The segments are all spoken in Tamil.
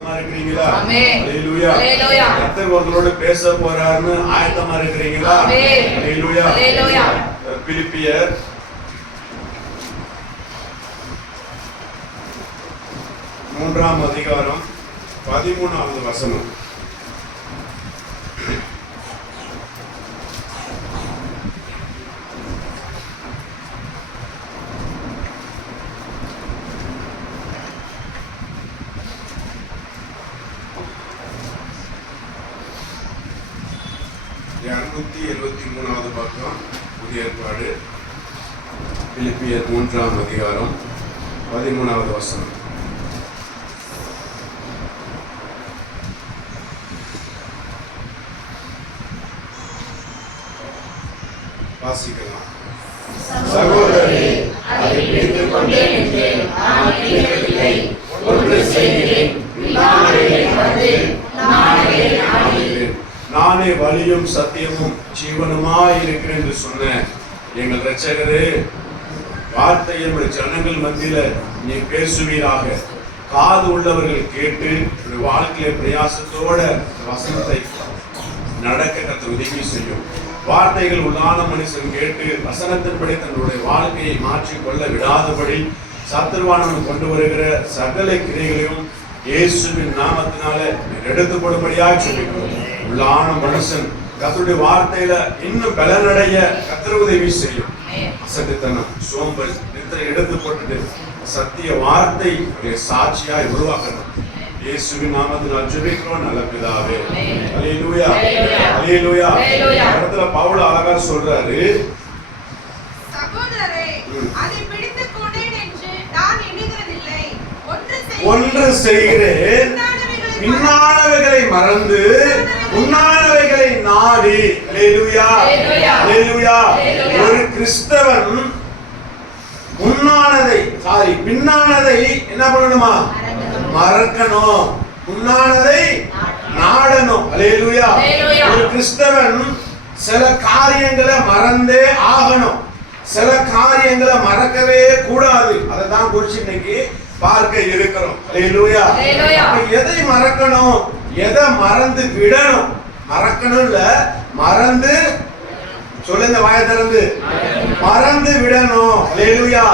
இருக்கிறீங்களா? ஹல்லேலூயா. கர்த்தர் உங்களோட பேச போறாருன்னு ஆயத்தமா இருக்கிறீங்களா? ஹல்லேலூயா. பிலிப்பியர் 3ஆம் அதிகாரம் 13வது வசனம். பக்கம் புதிய ஏற்பாடு பிலிப்பியர் 3ஆம் அதிகாரம் 13வது வசனம். வாசிக்கலாம். சகோதரரே, அதை பிடித்துக் கொண்டேன் என்று நான் எண்ணுவதில்லை. ஒன்று செய்கிறேன், நானே வழியும் சத்தியமும் ஜீவனுமாய் இருக்கிறேன் என்று சொன்ன எங்கள் இரட்சகரே, வார்த்தையை ஜனங்கள் மத்தியில நீ பேசுவீராக. காது உள்ளவர்கள் கேட்டு வாழ்க்கையில பிரயாசத்தோட வசனத்தை நடக்க கர்த்தர் உதவி செய்யும். வார்த்தைகள் உள்ளான மனுஷன் கேட்டு வசனத்தின்படி தன்னுடைய வாழ்க்கையை மாற்றிக்கொள்ள விடாதபடி சத்துருவானவன் கொண்டு வருகிற சகல கிரைகளையும் இயேசுவின் நாமத்தினால எடுத்துக்கொள்ளும்படியாக சொல்லிக்கிறோம். உள்ளான மனுஷன் கர்த்தருடைய வார்த்தையில இன்னும் பலனடைய கர்த்தர் உதவி செய்யும். அசட்டுத்தனம், சோம்பல், நித்திரை எடுத்து போட்டுட்டு சத்திய வார்த்தை சாட்சியாய் உருவாக்கணும். இயேசுவின் நாமத்தினால் ஜெபிக்கிறோம் நல்ல பிதாவே. ஹல்லேலூயா. ஹல்லேலூயா. இடத்துல பவுல் அழகா சொல்றாரு, சகோதரரே, அதை பிடித்துக் கொண்டேன் என்று நான் எண்ணுகிறதில்லை. ஒன்று செய்கிறேன், பின்னானவைகளை மறந்து முன்னானவைகளை நாடி. ஹல்லேலூயா. ஹல்லேலூயா. ஒரு கிறிஸ்தவன் பின்னானதை என்ன பண்ணணுமா? மறக்கணும். முன்னானதை நாடணும். ஹல்லேலூயா. ஒரு கிறிஸ்தவன் சில காரியங்களை மறந்தே ஆகணும். சில காரியங்களை மறக்கவே கூடாது. அதை தான் குறிச்சு இன்னைக்கு பார்க்க இருக்கிறோம். ஹல்லேலூயா. எதை மறக்கணும், எதை மறந்து விடணும்? மறக்கணும் இல்ல, மறந்து சொல்லுங்க, வாய திறந்து மறந்து விடணும். ஹல்லேலூயா.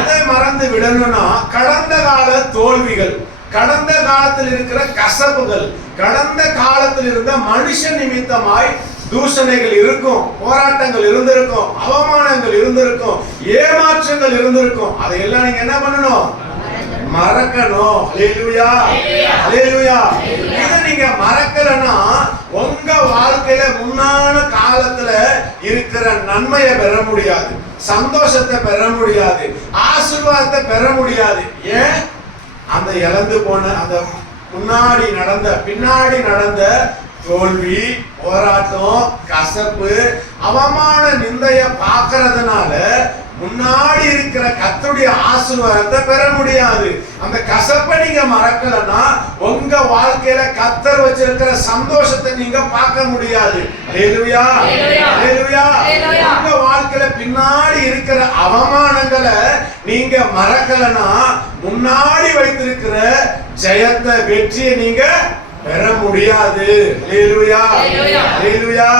எதை மறந்து விடணும்னா, கடந்த கால தோல்விகள், கடந்த காலத்தில் இருக்கிற கசப்புகள், கடந்த காலத்தில் இருந்த மனுஷ நிமித்தமாய் தூஷணைகள் இருக்கும், போராட்டங்கள் இருந்திருக்கும், அவமானங்கள் இருந்திருக்கும், ஏமாற்றங்கள் இருந்திருக்கும். அதையெல்லாம் நீங்க என்ன பண்ணணும்? மறக்கணும். ஹல்லேலூயா. ஹல்லேலூயா. இதை நீங்க மறக்கலன்னா உங்க வாழ்க்கையில முன்னான காலத்துல இருக்கிற நன்மையை பெற முடியாது, சந்தோஷத்தை பெற முடியாது, ஆசீர்வாதத்தை பெற முடியாது. ஏன்? அந்த இழந்து போன, அந்த முன்னாடி நடந்த பின்னாடி நடந்த தோல்வி, போராட்டம், கசப்பு, அவமான நிந்தைய பார்க்கறதுனால முன்னாடி இருக்கிற கர்த்தருடைய ஆசீர்வாதத்தை பெற முடியாது. அந்த கசப்பை நீங்க மறக்கலன்னா உங்க வாழ்க்கையில கர்த்தர் வச்சிருக்கிற சந்தோஷத்தை நீங்க பார்க்க முடியாது. ஹல்லேலூயா. ஹல்லேலூயா. உங்க வாழ்க்கையில பின்னாடி இருக்கிற அவமானங்களை நீங்க மறக்கலன்னா முன்னாடி வைத்திருக்கிற ஜெயத்தை, வெற்றியை நீங்க பெற முடியாது. ஹல்லேலூயா. ஹல்லேலூயா.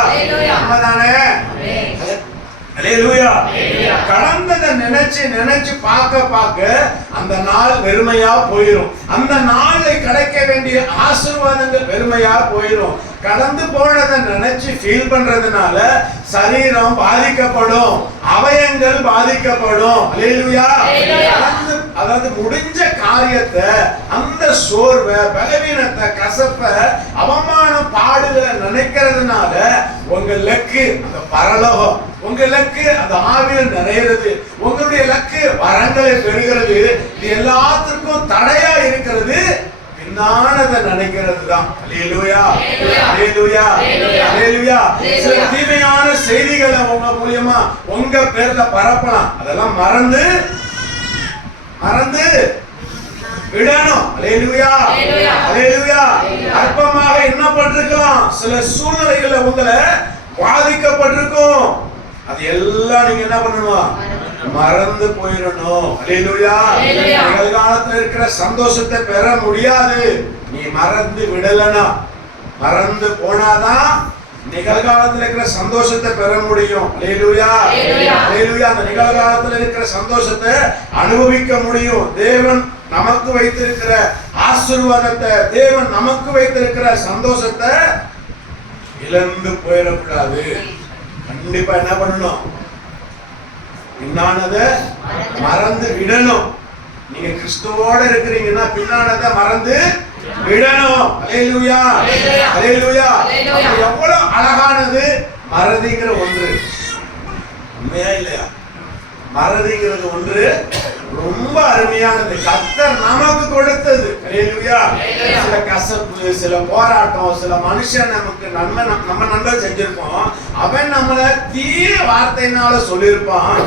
உண்மைதானே? ஹல்லேலூயா. கடந்ததை நினைச்சு பார்க்க அந்த நாள் வெறுமையா போயிடும். அந்த நாளை கிடைக்க வேண்டிய ஆசீர்வாதங்கள் வெறுமையா போயிடும். கடந்து போனதை நினைச்சு ஃபீல் பண்றதுனால சரீரம் பாதிக்கப்படும், அவயங்கள் பாதிக்கப்படும். ஹல்லேலூயா. அதாவது முடிஞ்ச காரியத்தை, அந்த சோர்வை, பலவீனத்தை, கசப்பை, அவமான பாடுகளை நினைக்கிறதுனால உங்க லக்கு அந்த பரலோகம், உங்க லக்கு அந்த ஆவியில நிறையிறது, உங்களுடைய லக்கு வரங்களை பெறுகிறது. இது எல்லாத்துக்கும் தடையா இருக்கிறது பின்னானதை நினைக்கிறது தான். ஹல்லேலூயா. ஹல்லேலூயா. ஹல்லேலூயா. சில தீமையான செய்திகளை உங்க மூலியமா உங்க பேர்ல பரப்பலாம். அதெல்லாம் மறந்து விடணும். ஹல்லேலூயா. ஹல்லேலூயா. அற்பமாக எண்ணப்பட்டிருக்கலாம், சில சூழ்நிலைகளை உங்களை பாதிக்கப்பட்டிருக்கும். அது எல்லாம் நீங்க என்ன பண்ணணும்? மறந்து போயிடணும். அல்லேலூயா. நிகழ்காலத்துல இருக்கிற சந்தோஷத்தை பெற முடியாது. நீ மறந்து விடலனா, மறந்து போனாதான் நிகழ்காலத்துல இருக்கிற சந்தோஷத்தை பெற முடியும். அல்லேலூயா. அல்லேலூயா. அந்த நிகழ்காலத்துல இருக்கிற சந்தோஷத்தை அனுபவிக்க முடியும். தேவன் நமக்கு வைத்திருக்கிற ஆசீர்வாதத்தை, தேவன் நமக்கு வைத்திருக்கிற சந்தோஷத்தை இழந்து போயிடக்கூடாது. கண்டிப்பா என்ன பண்ணணும்? பின்னானதை மறந்து விடணும். நீங்க கிறிஸ்துவோட இருக்கிறீங்கன்னா பின்னானதை மறந்து விடணும். அல்லேலூயா. அல்லேலூயா. எவ்வளவு அழகானது மறதிங்கிற ஒன்று. உண்மையா இல்லையா? மறதிங்கிறது ஒன்று ரொம்ப அருமையானது. கர்த்தர் நமக்கு கொடுத்தது. அல்லேலூயா. சில கசப்பு, சில போராட்டம், சில மனுஷன் நமக்கு நம்ம நன்மை செஞ்சிருப்போம். அவன் நம்மளை தீய வார்த்தையினால சொல்லியிருப்பான்.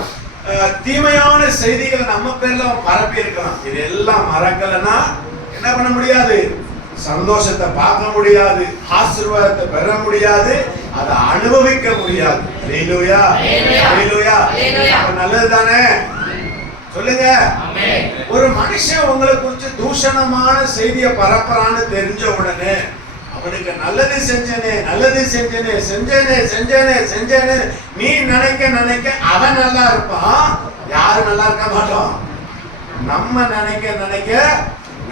தீமையான செய்திகளை நம்ம பேர்ல அவன் பரப்பி இருக்கலாம். இதெல்லாம் மறக்கலன்னா என்ன பண்ண முடியாது? சந்தோஷத்தை பார்க்க முடியாது, ஆசீர்வாதத்தை பெற முடியாது, அதை அனுபவிக்க முடியாது. அல்லேலூயா. அல்லேலூயா. நல்லது தானே? சொல்லுங்க. ஒரு மனுஷன் உங்களை குறிச்சு தூஷணமான செய்தியை பரப்புறான்னு தெரிஞ்ச உடனே அவனுக்கு நல்லது செஞ்சேனே, நல்லது செஞ்சேனே, செஞ்சேனே, செஞ்சேனே, செஞ்சேனே நீ நினைக்க நினைக்க அவன் நல்லா இருப்பான். யாரு நல்லா இருக்க மாட்டோம். நம்ம நினைக்க நினைக்க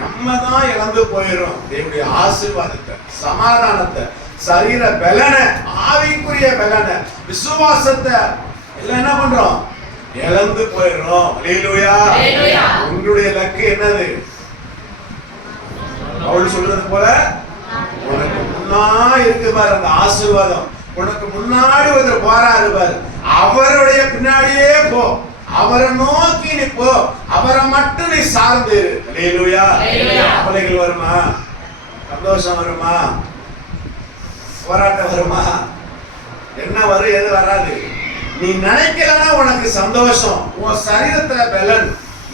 நம்ம தான் இழந்து போயிடும் தேவனுடைய ஆசீர்வாதத்தை, சமாதானத்தை, சரீர பலனை, ஆவிக்குரிய பலனை, விசுவாசத்தை எல்லாம் என்ன பண்றோம்? இழந்து போயிடும். அல்லேலூயா. உங்களுடைய லக்கு என்னது? அவள் சொல்றது போல உனக்கு முன்னாடி இருக்கு பாரு அந்த ஆசீர்வாதம். உனக்கு முன்னாடி ஒருத்தர் போறாரு பாரு, அவருடைய பின்னாடியே போ, அவரை நோக்கி நீ போ, அவரை மட்டும் நீ சார்ந்து. அல்லேலூயா. கவலைகள் வருமா? சந்தோஷம் வருமா? போராட்டம் வருமா? என்ன வரும், எது வராது? நீ நினைக்கலன்னா உனக்கு சந்தோஷம், உன் சரீரத்துல பலன்,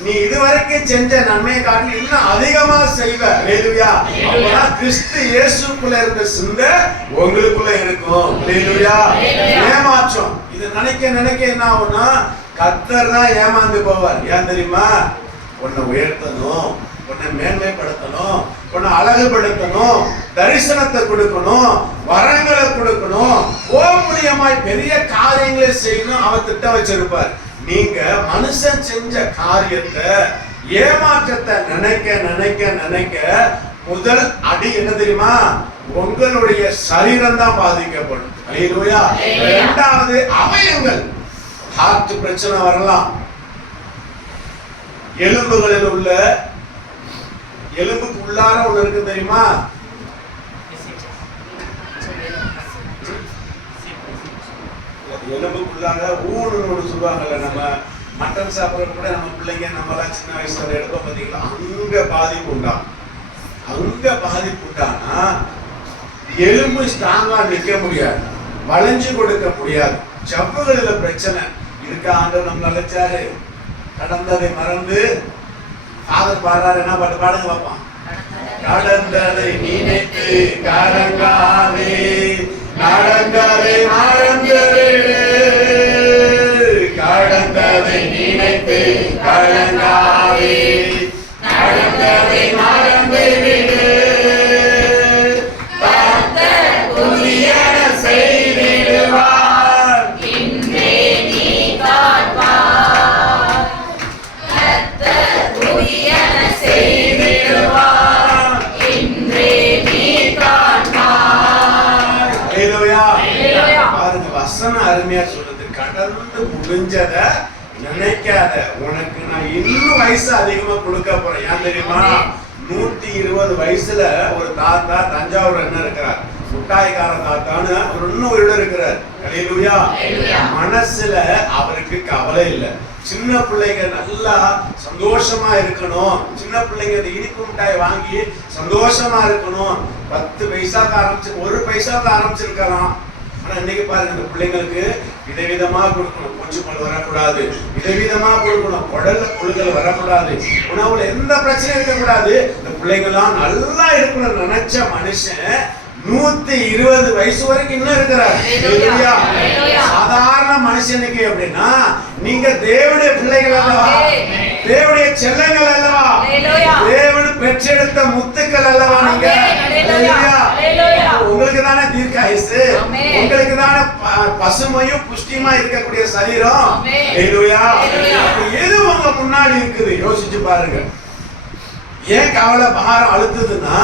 நீ இதுவரைக்கும் செஞ்ச நன்மையை காட்டி இன்னும் அதிகமா செய்வ. அல்லேலூயா. அப்பதான் கிறிஸ்து இயேசுக்குள்ள இருந்த சிந்தை உங்களுக்குள்ள இருக்கும். அல்லேலூயா. ஏமாற்றம் இது நினைக்க நினைக்க என்ன ஆகும்னா கர்த்தர் தான் ஏமாந்து போவார். ஏன் தெரியுமா? உன்னை உயர்த்தணும், உன்னை மேன்மைப்படுத்தணும், உன்னை அழகுபடுத்தணும், தரிசனத்தை கொடுக்கணும், வரங்களை கொடுக்கணும், ஓமுடியமாய் பெரிய காரியங்களை செய்யணும் அவர் திட்டம் வச்சிருப்பார். நீங்க மனுஷன் செஞ்ச காரியத்தை, ஏமாற்றத்தை நினைக்க நினைக்க நினைக்க முதல் அடி என்ன தெரியுமா? உங்களுடைய சரீரம் தான் பாதிக்கப்படும். அல்லேலூயா. இரண்டாவது அவயங்கள், ஹார்ட் பிரச்சனை வரலாம். எலும்புகளில் உள்ள எலும்புக்கு உள்ளார ஒண்ணு இருக்கு தெரியுமா? எலும்புக்குள்ளாக ஊன்னு ஒன்று சொல்லுவாங்கல்ல. நம்ம மட்டன் சாப்பிட்றது கூட நம்ம பிள்ளைங்க நம்மளாம் சின்ன வயசுல எடுப்போம் பார்த்தீங்களா? அங்க பாதிப்பு உண்டாகும். அங்க பாதிப்பு உண்டானா எலும்பு ஸ்ட்ராங்கா நிற்க முடியாது, வளைஞ்சு கொடுக்க முடியாது. ஜவ்வுகளில் பிரச்சனை இருக்க ஆண்டவர் நம்ம நினைச்சாரு. கடந்ததை மறந்து ஃபாதர் பாடுறாரு. என்ன பாட்டு பாடுங்க பார்ப்பான். கடந்ததை நினைத்து கலங்காதே, நடந்ததை மறந்துவிடு, கடந்ததை நினைத்து கலங்காதே, நடந்ததை மறந்துவிடு, கர்த்தர் புதியன செய்திடுவார், இன்றே நீ காண்பாய், கர்த்தர் புதியன செய்திடுவார், இன்றே நீ காண்பாய். அல்லேலூயா. பாருங்க, வசனம் அருமையா சொல்லுது. கடந்து முடிஞ்சத நினைக்காத. உனக்கு நான் இன்னும் வயசு அதிகமா கொடுக்க போறேன். ஏன் தெரியுமா? 120 வயசுல ஒரு தாத்தா தஞ்சாவூர் என்ன இருக்கிறார், முட்டாய்க்கார தாத்தான்னு அவர் இன்னும் ஒரு இடம் இருக்கிறார். அல்லேலூயா. மனசுல அவருக்கு கவலை இல்லை. சின்ன பிள்ளைங்க நல்லா சந்தோஷமா இருக்கணும், சின்ன பிள்ளைங்க இனிப்பு மிட்டாய் வாங்கி சந்தோஷமா இருக்கணும். 10 பைசாக்கு ஆரம்பிச்சு 1 பைசாக்கு ஆரம்பிச்சிருக்கலாம். ஆனா இன்னைக்கு பாருங்க, இந்த பிள்ளைங்களுக்கு விதவிதமா கொடுக்கணும். கொஞ்சம் வரக்கூடாது, விதவிதமா கொடுக்கணும். உடல்ல புழுகள் வரக்கூடாது, உணவுல எந்த பிரச்சனையும் இருக்கக்கூடாது. இந்த பிள்ளைங்கெல்லாம் நல்லா இருக்கணும்னு நினைச்ச மனுஷன் 120 வயசு வரைக்கும் இன்னும் இருக்கிறார். சாதாரண மனுஷனுக்கு அப்படின்னா நீங்க தேவனுடைய பிள்ளைகள் அல்லவா, தேவனுடைய செல்லங்கள் அல்லவா, தேவன் பெற்றெடுத்த முத்துக்கள் அல்லவா நீங்க. உங்களுக்கு தானே தீர்க்காயுசு, உங்களுக்கு தானே பசுமையும் புஷ்டியுமா இருக்கக்கூடிய சரீரம். எது உங்க முன்னாடி இருக்குது யோசிச்சு பாருங்க. ஏன் கவலை பாரம் அழுத்துதுன்னா,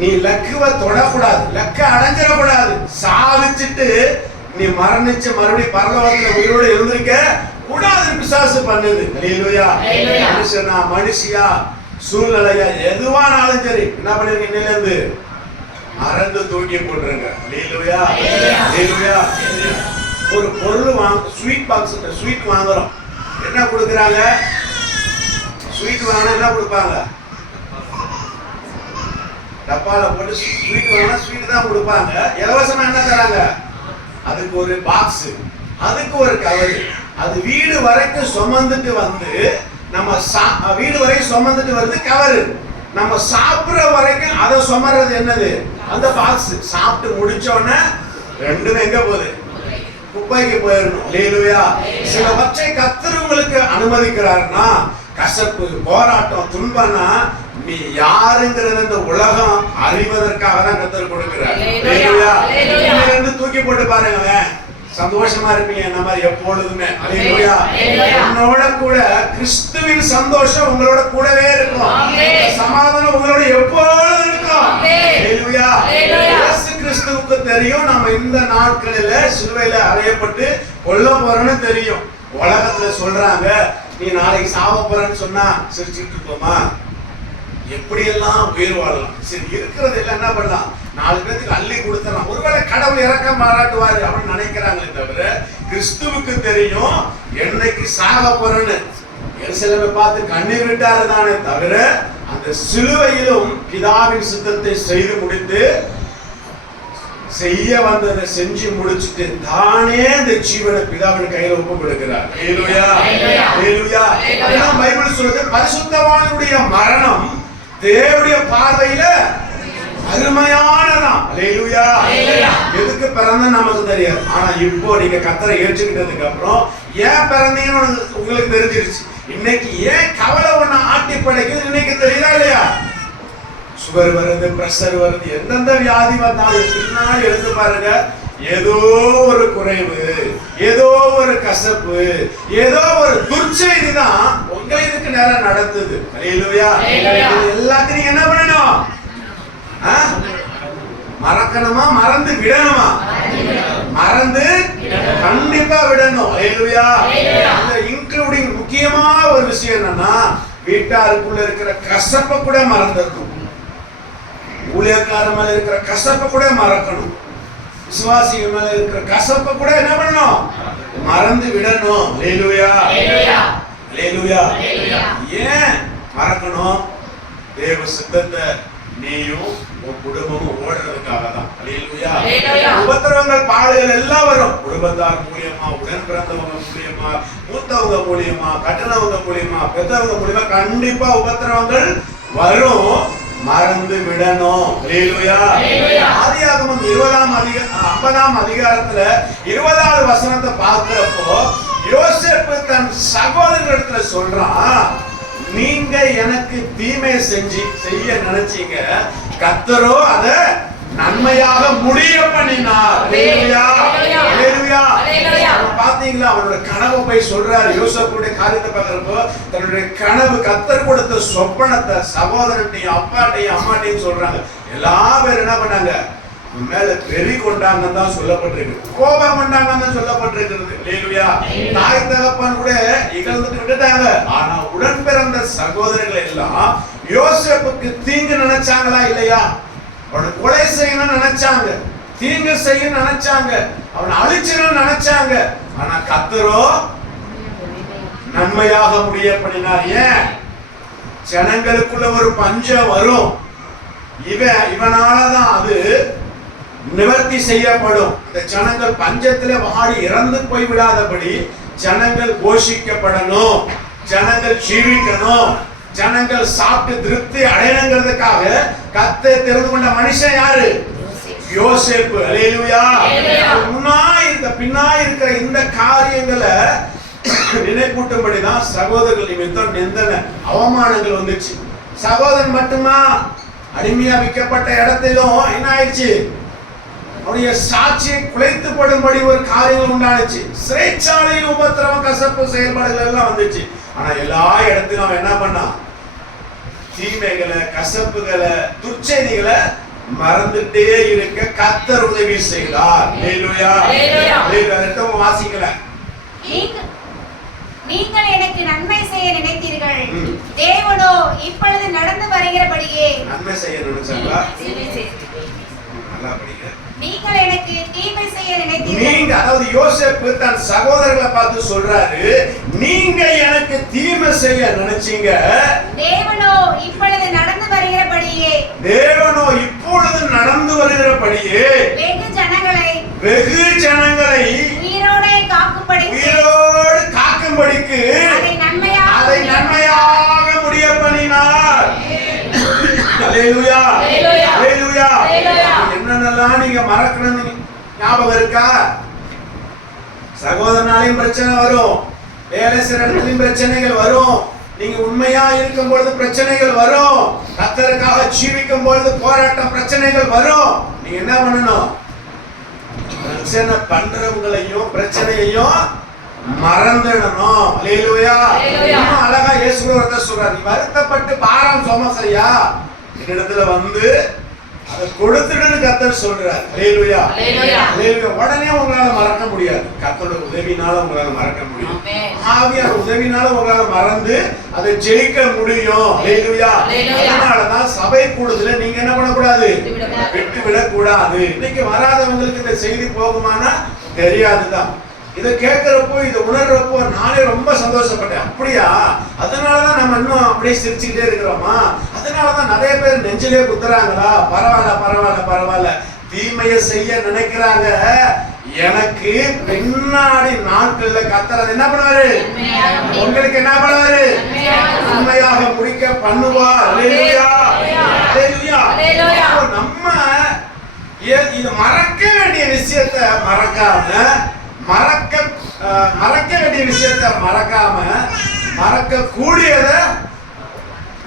நீ லக்குவ தொடக்கூடாது, லக்க அடைஞ்சிடக்கூடாது. சாதிச்சுட்டு நீ மரணிச்சு மறுபடியும் பரலோகத்துல உயிரோடு இருந்திருக்க கூடாது பிசாசு பண்ணுது. மனுஷனா மனுஷியா சூழ்நிலையா எதுவானாலும் சரி என்ன பண்ணிருக்க, இன்னிலிருந்து மறந்து தூக்கி போட்டுருங்க. ஒரு பொருள் ஸ்வீட் பாக்ஸ், ஸ்வீட் வாங்குறோம், என்ன கொடுக்குறாங்க? ஸ்வீட் வாங்கினா என்ன கொடுப்பாங்க? டப்பால போட்டு ஸ்வீட் வாங்கினா ஸ்வீட் தான் கொடுப்பாங்க. இலவசமா என்ன தராங்க? அதுக்கு ஒரு பாக்ஸ், அதுக்கு ஒரு கவர். அது வீடு வரைக்கும் சுமந்துட்டு வந்து, நம்ம வீடு வரைக்கும் சுமந்துட்டு வருது கவர். நம்ம சாப்பிடுற வரைக்கும் அதை சுமறது என்னது? அந்த பாக்ஸ். சாப்பிட்டு முடிச்சோடனே ரெண்டுமே எங்க போகுது? குப்பைக்கு போயிடணும். சிலவற்றை கர்த்தர் உங்களுக்கு அனுமதிக்கிறாருன்னா, கசப்பு, போராட்டம், துன்பம்னா நீ யாருங்கிறது இந்த உலகம் அறிவதற்காக தான் கர்த்தர் கொடுக்கிறார். தூக்கி போட்டு பாருங்க, சந்தோஷமா இருப்பீங்க. இந்த மாதிரி எப்பொழுதுமே உன்னோட கூட கிறிஸ்துவின் சந்தோஷம் உங்களோட கூடவே இருக்கும். சமாதானம் உங்களோட எப்பொழுதும் இருக்கும். கிறிஸ்துவுக்கு தெரியும் நம்ம இந்த நாட்களில சிலுவையில அறையப்பட்டு கொல்ல போறோம்னு தெரியும். உலகத்துல சொல்றாங்க, நீ நாளைக்கு சாவ போறன்னு சொன்னா சிரிச்சுட்டு இருப்போமா? எப்படி எல்லாம் உயிர் வாழலாம். சரி, இருக்கிறது எல்லாம் என்ன பண்ணலாம்? 4 பேருக்கு அள்ளி கொடுத்தலாம். ஒருவேளை கடவுள் இறக்கம் பாராட்டுவாரு அப்படின்னு நினைக்கிறாங்களே தவிர, கிறிஸ்துவுக்கு தெரியும் என்னைக்கு சாக போறேன்னு. எருசலேமை பார்த்து கண்ணீர் விட்டாரு தானே தவிர, அந்த சிலுவையிலும் பிதாவின் சித்தத்தை செய்து முடித்து, செய்ய வந்ததை செஞ்சு முடிச்சுட்டு தானே இந்த ஜீவனை பிதாவின் கையில ஒப்பு கொடுக்கிறார். பைபிள் சொல்றது, பரிசுத்தவானுடைய மரணம் தேவனுடைய பார்வையில அருமையானதான். எதுக்கு பிறந்த நமக்கு தெரியாது. ஆனா இப்போ நீங்க கர்த்தரை ஏற்றுக்கிட்டதுக்கு அப்புறம் ஏன் பிறந்தீங்கன்னு உங்களுக்கு தெரிஞ்சிருச்சு. இன்னைக்கு ஏன் கவலை ஒண்ணு ஆட்டி படைக்குது இன்னைக்கு தெரியுதா இல்லையா? சுகர் வருது, பிரஷர் வருது, எந்தெந்த வியாதி வந்தாலும் பின்னாடி எடுத்து பாருங்க, ஏதோ ஒரு குறைவு, ஏதோ ஒரு கசப்பு, ஏதோ ஒரு துர்ச்செய்தி தான் உங்களை இதுக்கு நேரம் நடத்துது. எல்லாத்தையும் என்ன பண்ணணும்? மறக்கணுமா? மறந்து விடணுமா? மறந்து கண்டிப்பா விடணும். இன்க்ளூடிங் முக்கியமா ஒரு விஷயம் என்னன்னா, வீட்டாருக்குள்ள இருக்கிற கசப்பை கூட மறந்துடணும். ஊழியக்கார மேல இருக்கிற கசப்பை கூட மறக்கணும். விசுவாசிகள் மேல இருக்கிற கசப்பை கூட என்ன பண்ணணும்? மறந்து விடணும். ஏன் மறக்கணும்? தேவ சித்தத்தை நீயும் உன் குடும்பமும் ஓடுறதுக்காக தான். உபத்திரவங்கள், பாடுகள் எல்லாம் வரும். குடும்பத்தார் மூலியமா, உடன் பிறந்தவங்க மூலியமா, மூத்தவங்க மூலியமா, கட்டினவங்க மூலியமா, பெற்றவங்க மூலியமா கண்டிப்பா உபத்திரவங்கள் வரும். மறந்து விடணும். ஆதியாகமம் 50ஆம் அதிகாரத்துல 20வது வசனத்தை பார்க்கிறப்போ, யோசேப்பு தன் சகோதரர்களிடத்துல சொல்றான், நீங்க எனக்கு தீமை செய்ய நினைச்சீங்க, கர்த்தரோ அத நன்மையாக முடிய பண்ணினார். பாத்தீங்களா? அவனோட கனவை போய் சொல்றாரு. யோசேப்புடைய காரியத்தை பார்க்கிறப்போ தன்னுடைய கனவு, கர்த்தர் கொடுத்த சொப்பனத்தை சகோதரன்ட்டையும் அப்பாட்டையும் அம்மாட்டையும் சொல்றாங்க. எல்லா பேரும் என்ன பண்ணாங்க? மேல வெறி கொண்டாங்கன்னு தான் சொல்லப்பட்டிருக்கு, கோபம் கொண்டாங்கன்னு தான் சொல்லப்பட்டிருக்கிறது. தாய் தகப்பன் கூட இகழ்ந்துட்டு விட்டுட்டாங்க. ஆனா உடன் பிறந்த சகோதரர்கள் எல்லாம் யோசேப்புக்கு தீங்கு நினைச்சாங்களா இல்லையா? அவனை கொலை செய்யணும்னு நினைச்சாங்க, தீங்கு செய்ய நினைச்சாங்க, அவனை அழிச்சிடணும்னு நினைச்சாங்க. ஆனா கர்த்தரோ நன்மையாக முடிய பண்ணினார். ஏன்? ஜனங்களுக்குள்ள ஒரு பஞ்சம் வரும், இவனாலதான் அது நிவர்த்தி செய்யப்படும். இந்த ஜனங்கள் பஞ்சத்துல வாடி இறந்து போய் விடாதபடி ஜனங்கள் போஷிக்கப்படணும், ஜனங்கள் ஜீவிக்கணும், ஜனங்கள் சாப்பிட்டு திருப்தி அடையணுங்கிறதுக்காக கர்த்தர் தெரிந்து கொண்ட மனுஷன் யாரு? யோசேப்பு. அல்லேலூயா. முன்னாடி இந்த பின்னாடி இருக்கிற இந்த காரியங்களை நினைப்பூட்டும்படிதான் சகோதரர்கள் நிமித்தம் நிந்தன அவமானங்கள் வந்துச்சு. சகோதரன் மட்டுமா, அடிமையா விற்கப்பட்ட இடத்திலும் என்ன ஆயிடுச்சு, அவருடைய சாட்சியை குலைத்து படும்படி ஒரு காரியங்கள் உண்டானுச்சு. சிறைச்சாலையில் உபத்திரவம், கசப்பு செயல்பாடுகள் எல்லாம் வந்துச்சு. ஆனா எல்லா இடத்திலும் அவன் என்ன பண்ணான், தீமைகளை, கசப்புகளை, துர்ச்செய்திகளை மறந்துட்டே இருக்க கர்த்தர் உதவி செய்தார். ஹல்லேலூயா. ஹல்லேலூயா. வாசிக்கல. நீங்கள் எனக்கு நன்மை செய்ய நினைத்தீர்கள், தேவனோ இப்பொழுது நடந்து வருகிறபடியே. நன்மை செய்ய நினைச்சாங்களா? நல்லா படிங்க. நீங்கள் எனக்கு தீமை செய்ய நினைத்தீர்கள். நீங்க, அதாவது யோசேப்பு தன் சகோதரர்களை பார்த்து சொல்றாரு, நீங்க எனக்கு தீமை செய்ய நினைச்சீங்க, தேவனோ இப்பொழுது நடந்து வருகிறபடியே. தேவனோ இப்பொழுது நடந்து வருகிறபடியே வெகு ஜனங்களை உயிரோடு காக்கும்படிக்கு அதை நன்மையாக முடிய பண்ணினார். ஹல்லேலூயா. ஹல்லேலூயா. என்னென்னலாம் நீங்க மறக்கணும்னு ஞாபகம் இருக்கா? சகோதரனாலையும் பிரச்சனை வரும், வேலை செய்யற இடத்துலயும் பிரச்சனைகள் வரும், நீங்க உண்மையா இருக்கும் பொழுது பிரச்சனைகள் வரும், கர்த்தருக்காக ஜீவிக்கும் பொழுது போராட்டம், பிரச்சனைகள் வரும். நீங்க என்ன பண்ணணும், பிரச்சனை பண்றவங்களையும் பிரச்சனையையும் மறந்துடணும். ஹல்லேலூயா. இன்னும் அழகா இயேசு ஒருத்தர் சொல்றாரு, நீ வருத்தப்பட்டு பாரம் சுமக்கிறியா, இடத்துல வந்து அதை கொடுத்துடுன்னு கர்த்தர் சொல்றார். ஹல்லேலூயா. ஹல்லேலூயா. உடனே உங்களால மறக்க முடியாது, கர்த்தரோட உதவினால உங்களால மறக்க முடியும். ஆவியார் உதவினால உங்களால மறந்து அதை ஜெயிக்க முடியும். ஹல்லேலூயா. அதனாலதான் சபை கூடுதல நீங்க என்ன பண்ணக்கூடாது, விட்டு விடக்கூடாது. இன்னைக்கு வராதவங்களுக்கு இந்த செய்தி போகுமானா தெரியாதுதான். இதை கேட்கிறப்போ, இதை உணர்றப்போ நானே ரொம்ப சந்தோஷப்பட்டேன். அப்படியா, அதனாலதான் நம்ம இன்னும் அப்படியே சிரிச்சுக்கிட்டே இருக்கிறோமா, அதனாலதான் நிறைய பேர் நெஞ்சிலே குத்துறாங்களா, பரவாயில்ல தீமையை செய்ய நினைக்கிறாங்க. எனக்கு பின்னாடி நாட்கள்ல கர்த்தர் என்ன பண்ணுவாரு, உங்களுக்கு என்ன பண்ணுவாரு, உண்மையாக முடிக்க பண்ணுவார். ஹல்லேலூயா. ஹல்லேலூயா. நம்ம இது மறக்க வேண்டிய விஷயத்தை மறக்க வேண்டிய விஷயத்தை மறக்காம மறக்க கூடியதை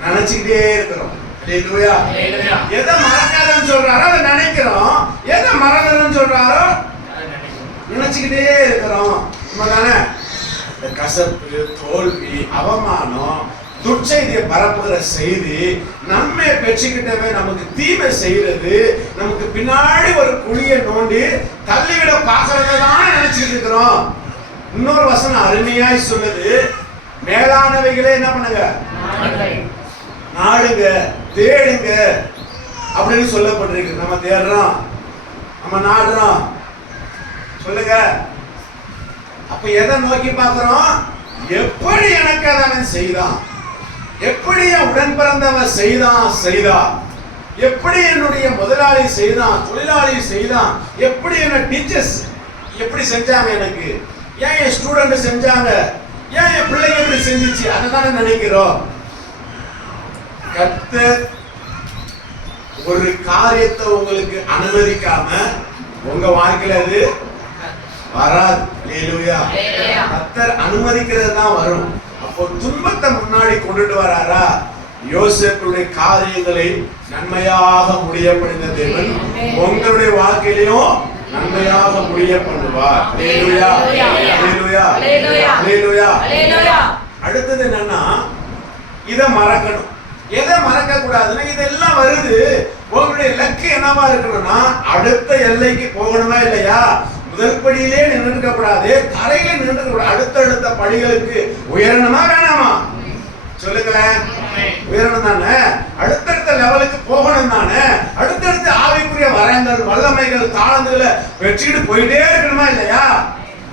நினைச்சுக்கிட்டே இருக்கிறோம். ஹல்லேலூயா. எதை மறக்காதன்னு சொல்றாரோ அதை நினைக்கிறோம், எதை மறந்துன்னு சொல்றாரோ நினைச்சுக்கிட்டே இருக்கிறோம். உண்மைதானே? கசப்பு, தோல்வி, அவமானம், துர்ச்செய்தியை பரப்புகிற செய்தி, நன்மை பெற்றுக்கிட்டவே நமக்கு தீமை செய்யறது, நமக்கு பின்னாடி ஒரு குழியை நோண்டி தள்ளிவிட பாக்குறதான் நினைச்சுக்கிட்டு இருக்கிறோம். இன்னொரு வசனம் அருமையாய் சொல்லுது, மேலானவைகளே என்ன பண்ணுங்க, நாடுங்க, தேடுங்க அப்படின்னு சொல்லப்பட்டிருக்கு. நம்ம தேடுறோம், நம்ம நாடுறோம், சொல்லுங்க. அப்ப எதை நோக்கி பார்க்கிறோம், எப்படி எனக்கு அவன் செய்தான், எப்படி என் உடன் பிறந்தவன் செய்தான், எப்படி என்னுடைய முதலாளி செய்தான், தொழிலாளி செய்தான், எப்படி என்ன டீச்சர்ஸ் எப்படி செஞ்சாங்க, எனக்கு ஏன் என் ஸ்டூடெண்ட் செஞ்சாங்க, ஏன் என் பிள்ளைங்க எப்படி செஞ்சிச்சு, அதுதானே நினைக்கிறோம். கர்த்தர் ஒரு காரியத்தை உங்களுக்கு அனுமதிக்காம உங்க வாழ்க்கையில அது வராது. ஹல்லேலூயா. கர்த்தர் அனுமதிக்கிறது தான் வரும். அப்போ துன்பத்தை முன்னாடி கொண்டுட்டு வராரா, யோசேப்புடைய காரியங்களை நன்மையாக முடிய பண்ணின தேவன் உங்களுடைய வாழ்க்கையிலும் நன்மையாக முடிய பண்ணுவார். ஹல்லேலூயா. ஹல்லேலூயா. ஹல்லேலூயா. ஹல்லேலூயா. அடுத்தது என்னன்னா, இதை மறக்கணும். எதை மறக்க கூடாதுன்னா, இதெல்லாம் வருது, உங்களுடைய லக்கு என்னவா இருக்கணும்னா அடுத்த எல்லைக்கு போகணுமா இல்லையா, முதல் படியிலே நின்றுக்க கூடாது, தரையில நின்றுக்க கூடாது, அடுத்தடுத்த படிகளுக்கு உயரணுமா வேணாமா, சொல்லுங்களேன். உயரணும் தானே, அடுத்தடுத்த லெவலுக்கு போகணும் தானே, அடுத்தடுத்த ஆவிக்குரிய வரங்கள், வல்லமைகள், தாளந்துகளை வச்சுக்கிட்டு போயிட்டே இருக்கணுமா இல்லையா,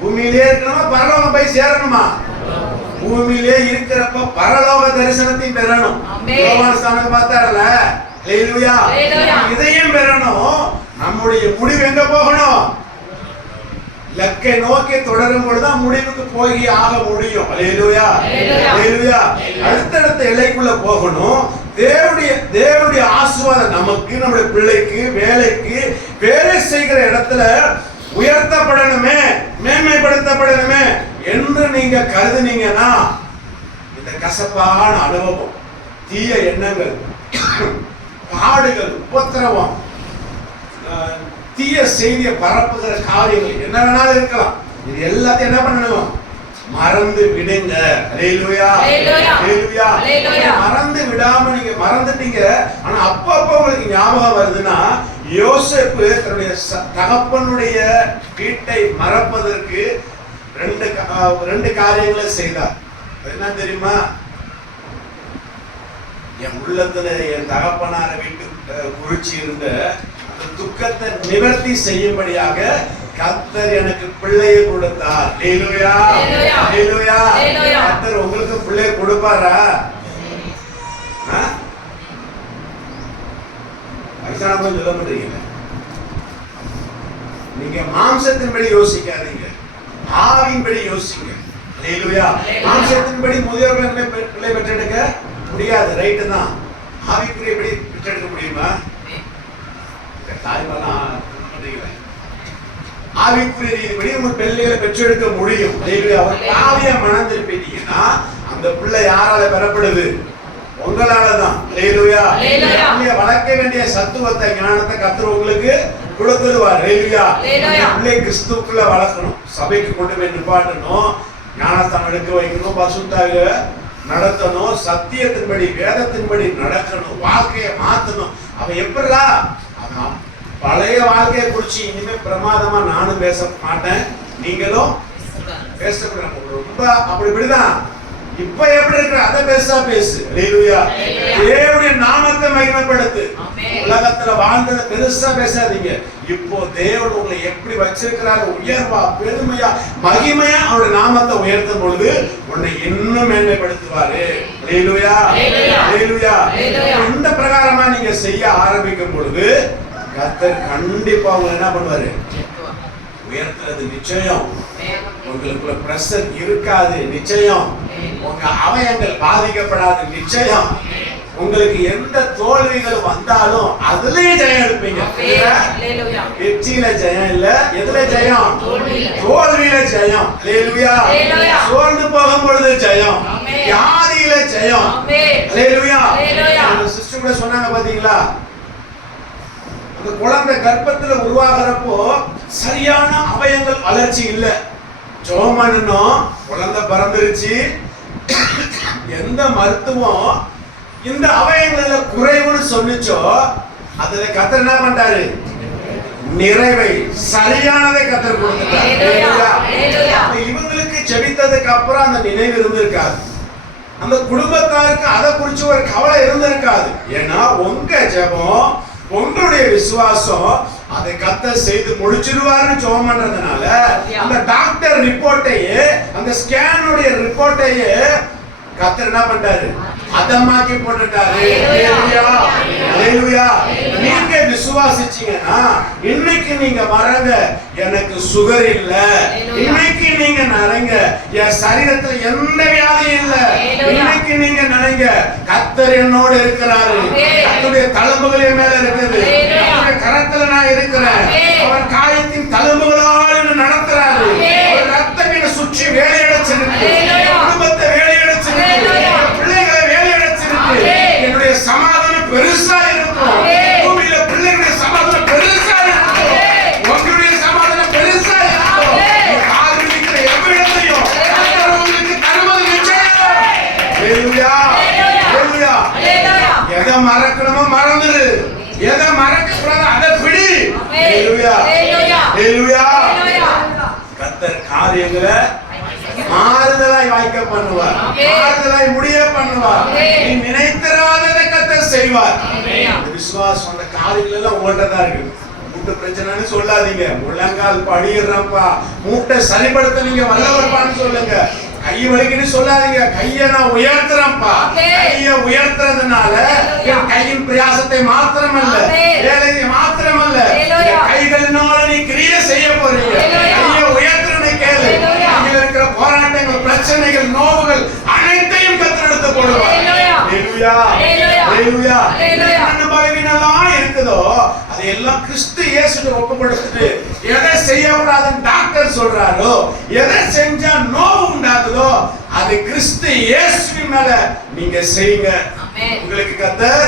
பூமியிலே இருக்கணுமா பரலோகம் போய் சேரணுமா, பூமியிலே இருக்கிறப்ப பரலோக தரிசனத்தையும் பெறணும். யோவான் பார்த்தார்ல, ஹல்லேலூயா. இதையும் பெறணும். நம்முடைய முடிவு எங்க போகணும், லக்கை நோக்கி தொடரும் பொழுதுதான் முடிவுக்கு போய் ஆக முடியும். ஹல்லேலூயா. ஹல்லேலூயா. அடுத்தடுத்த எல்லைக்குள்ள போகணும். தேவனுடைய ஆசீர்வாதம் நமக்கு, நம்முடைய பிள்ளைக்கு, வேலைக்கு, வேலை செய்கிற இடத்துல உயர்த்தப்படணுமே, மேன்மைப்படுத்தப்படணுமே, என்று நீங்க கருதுனீங்கன்னா இந்த கசப்பான அனுபவம், தீய எண்ணங்கள், பாடுகள், உபத்திரவம், தீய செய்தியை பரப்புகிற காரியங்கள் என்ன வேணாலும் இருக்கலாம். இது எல்லாத்தையும் என்ன பண்ணணும்? மறந்து விடுங்க. அல்லேலூயா, அல்லேலூயா. மறந்து விடாம நீங்க மறந்துட்டீங்க. ஆனா அப்பப்ப உங்களுக்கு ஞாபகம் வருதுன்னா, யோசேப்பு தன்னுடைய தகப்பனுடைய வீட்டை மறப்பதற்கு ரெண்டு காரியங்களை செய்தார். என்ன தெரியுமா? என் உள்ளத்துல என் தகப்பனார வீட்டு குறிச்சி இருந்த அந்த துக்கத்தை நிவர்த்தி செய்யும்படியாக கர்த்தர் எனக்கு பிள்ளையை கொடுத்தார். அல்லேலூயா, அல்லேலூயா. கர்த்தர் உங்களுக்கு பிள்ளையை கொடுப்பாரா? வயசானவங்க சொல்ல மாட்டீங்க. நீங்க மாம்சத்தின்படி யோசிக்காதீங்க, ஆவியின்படி யோசிங்க. அல்லேலூயா. மாம்சத்தின்படி முதியோர்கள் பிள்ளை பெற்றெடுக்க முடியாது, ரைட்டு தான். ஆவிக்குரிய படி பெற்றெடுக்க முடியுமா? தாய்மாலாம் ஆவிக்குரிய ரீதிப்படி உங்க பிள்ளைகளை பெற்றெடுக்க முடியும். அவர் ஆவியா மனம் திருப்பிட்டீங்கன்னா அந்த பிள்ளை யாரால பெறப்படுது? உங்களாலதான். அல்லேலூயா. வளர்க்க வேண்டிய சத்துவத்தை, ஞானத்தை கர்த்தர் உங்களுக்கு கொடுத்துருவார். அல்லேலூயா. பிள்ளை கிறிஸ்துவுக்குள்ள வளர்க்கணும், சபைக்கு கொண்டு போய் நிப்பாட்டணும், ஞானஸ்தானம் எடுக்க வைக்கணும், பசுத்தாக நடத்தணும், சத்தியத்தின்படி வேதத்தின்படி நடக்கணும், வாழ்க்கையை மாத்தணும். அவன் எப்படா பழைய வாழ்க்கையை குறிச்சு இனிமே பிரமாதமா நானும் பேச மாட்டேன், நீங்களும் பேசக்கூடாது. ரொம்ப அப்படிதான். இப்ப எப்படி இருக்கிற அதை பேசா பேசு. அல்லேலூயா. தேவனுடைய நாமத்தை மகிமைப்படுத்து. உலகத்துல வாழ்ந்ததை பெருசா பேசாதீங்க. இப்போ தேவன் உங்களை எப்படி வச்சிருக்கிறாரு, உயர்வா, பெருமையா, மகிமையா அவருடைய நாமத்தை உயர்த்தும் பொழுது உன்னை இன்னும் மேன்மைப்படுத்துவாரு. அல்லேலூயா, அல்லேலூயா. இந்த பிரகாரமா நீங்க செய்ய ஆரம்பிக்கும் பொழுது கர்த்தர் கண்டிப்பா உங்களை என்ன பண்ணுவாரு? உயர்த்துறது நிச்சயம். உங்களுக்குள்ள பிரஷர் இருக்காது நிச்சயம். உங்க அவயங்கள் பாதிக்கப்படாது நிச்சயம். உங்களுக்கு எந்த தோல்விகள் வந்தாலும் அதுலயே ஜெயம் எடுப்பீங்க. வெற்றியில ஜெயம் இல்ல, எதுல ஜெயம்? தோல்வியில ஜெயம். அல்லேலூயா. சோர்ந்து போகும் பொழுது ஜெயம், வியாதியில ஜெயம். அல்லேலூயா. சிஸ்டர் கூட சொன்னாங்க பாத்தீங்களா, அந்த குழந்தை கர்ப்பத்துல உருவாகிறப்போ சரியான அவயங்கள் வளர்ச்சி இல்ல. ஜெபம் பண்ணணும், குழந்தை பிறந்துருச்சு. எந்த மருத்துவம் இந்த அவயங்கள்ல குறைவுன்னு சொன்னிச்சோ அதுல கர்த்தர் என்ன பண்றாரு? நிறைவை, சரியானதை கர்த்தர் கொடுத்துட்டாரு. இவங்களுக்கு ஜெபித்ததுக்கு அப்புறம் அந்த நினைவு இருந்திருக்காது, அந்த குடும்பத்தாருக்கு அதை குறிச்சு ஒரு கவலை இருந்திருக்காது. ஏன்னா உங்க ஜெபம், உங்களுடைய விசுவாசம் அதை கர்த்தர் செய்து முடிச்சிருவாருன்னு ஜெபம் பண்றதுனால அந்த டாக்டர் ரிப்போர்ட்டையே, அந்த ஸ்கேனுடைய ரிப்போர்ட்டையே கர்த்தர் என்ன பண்றாரு? அதமாக்கி போட்டுட்டாரு. அல்லேலூயா. நீங்க விசுவாசிச்சீங்கன்னா இன்னைக்கு நீங்க மறங்க, எனக்கு சுகர் இல்ல, இன்னைக்கு நீங்க நினைங்க என் சரீரத்துல எந்த வியாதியும் இல்ல, இன்னைக்கு நீங்க நினைங்க கர்த்தர் என்னோட இருக்கிறாரு, கர்த்தருடைய தழும்புகள் என் மேல இருக்குது, கர்த்தருடைய கரத்துல நான் இருக்கிறேன், அவர் காயத்தின் தழும்புகளால் என்ன நடத்துறாரு, அவர் ரத்தம் என்னை சுற்றி வேலையடைச்சிருக்கு, குடும்பத்தை வேலையடைச்சிருக்கு, பிள்ளைகளை வேலையடைச்சிருக்கு, என்னுடைய சமாதானம் பெருசா இருக்கும், பூமியில பிள்ளைகளுடைய சமாதானம் பெருசா இருக்கும், உங்களுடைய சமாதானம் பெருசா இருக்கும். காது இருக்கிற எவ்விடத்தையும் உங்களுக்கு தருவது நிச்சயம். அல்லேலூயா, அல்லேலூயா. எதை மறக்கணுமோ மறந்துடு, எதை மறக்க கூடாது அதை பிடி. அல்லேலூயா, அல்லேலூயா. கர்த்தர் காரியங்களை மாறுதலாய் வாய்க்க பண்ணுவார், மாறுதலாய் முடிய பண்ணுவார். நீ நினைத்திராததை கர்த்தர் செய்வார். விசுவாசம் அந்த காரியங்கள் எல்லாம் உங்கள்ட்ட தான் இருக்கு. மூட்டை பிரச்சனைன்னு சொல்லாதீங்க, முழங்கால் படிடுறப்பா, மூட்டை சரிப்படுத்த நீங்க வல்லவர்ப்பான்னு சொல்லுங்க. கை வலிக்குன்னு சொல்லாதீங்க, கையை நான் உயர்த்துறேன்ப்பா. கையை உயர்த்துறதுனால என் கையின் பிரயாசத்தை மாத்திரமல்ல, வேலையை மாத்திரமல்ல, கைகளினால நீ கிரியை செய்ய போறீங்க. கையை உயர்த்துறதை கேளு. கையில் இருக்கிற போராட்டங்கள், பிரச்சனைகள், நோவுகள் அனைத்தையும் கர்த்தர் எடுத்து போடுவார். அல்லேலூயா, அல்லேலூயா. என்ன பலவீனம்லாம் இருக்குதோ அது அதையெல்லாம் கிறிஸ்து இயேசுக்கு ஒப்பு கொடுத்துட்டு எதை செய்யக்கூடாதுன்னு டாக்டர் சொல்றாரோ, எதை செஞ்சா நோவு உண்டாகுதோ அது கிறிஸ்து இயேசுவின் மேல நீங்க செய்யுங்க. உங்களுக்கு கர்த்தர்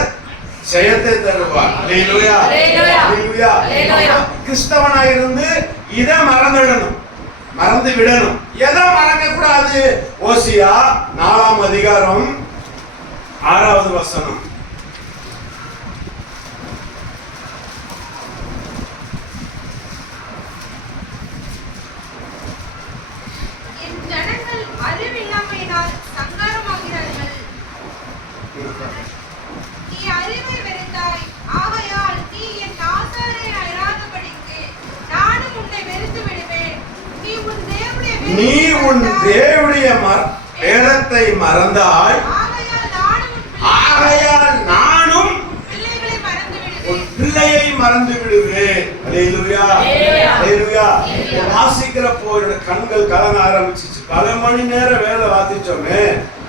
ஜெயத்தை தருவார். அல்லேலூயா, அல்லேலூயா. கிறிஸ்தவனாய் இருந்து இதை மறந்துடணும், மறந்து விடணும். எதை மறக்க கூடாது? ஓசியா 4ஆம் அதிகாரம் 6வது வசனம். நீ உன் தேவனுடைய வேதத்தை மறந்தாய், ஆகையால் நானும் உன் பிள்ளையை மறந்து விடுவேன். அல்லேலூயா, அல்லேலூயா. வாசிக்கிறப்போ என்னோட கண்கள் கலங்க ஆரம்பிச்சிச்சு. பல மணி நேரம் வேதம் வாசிச்சோமே,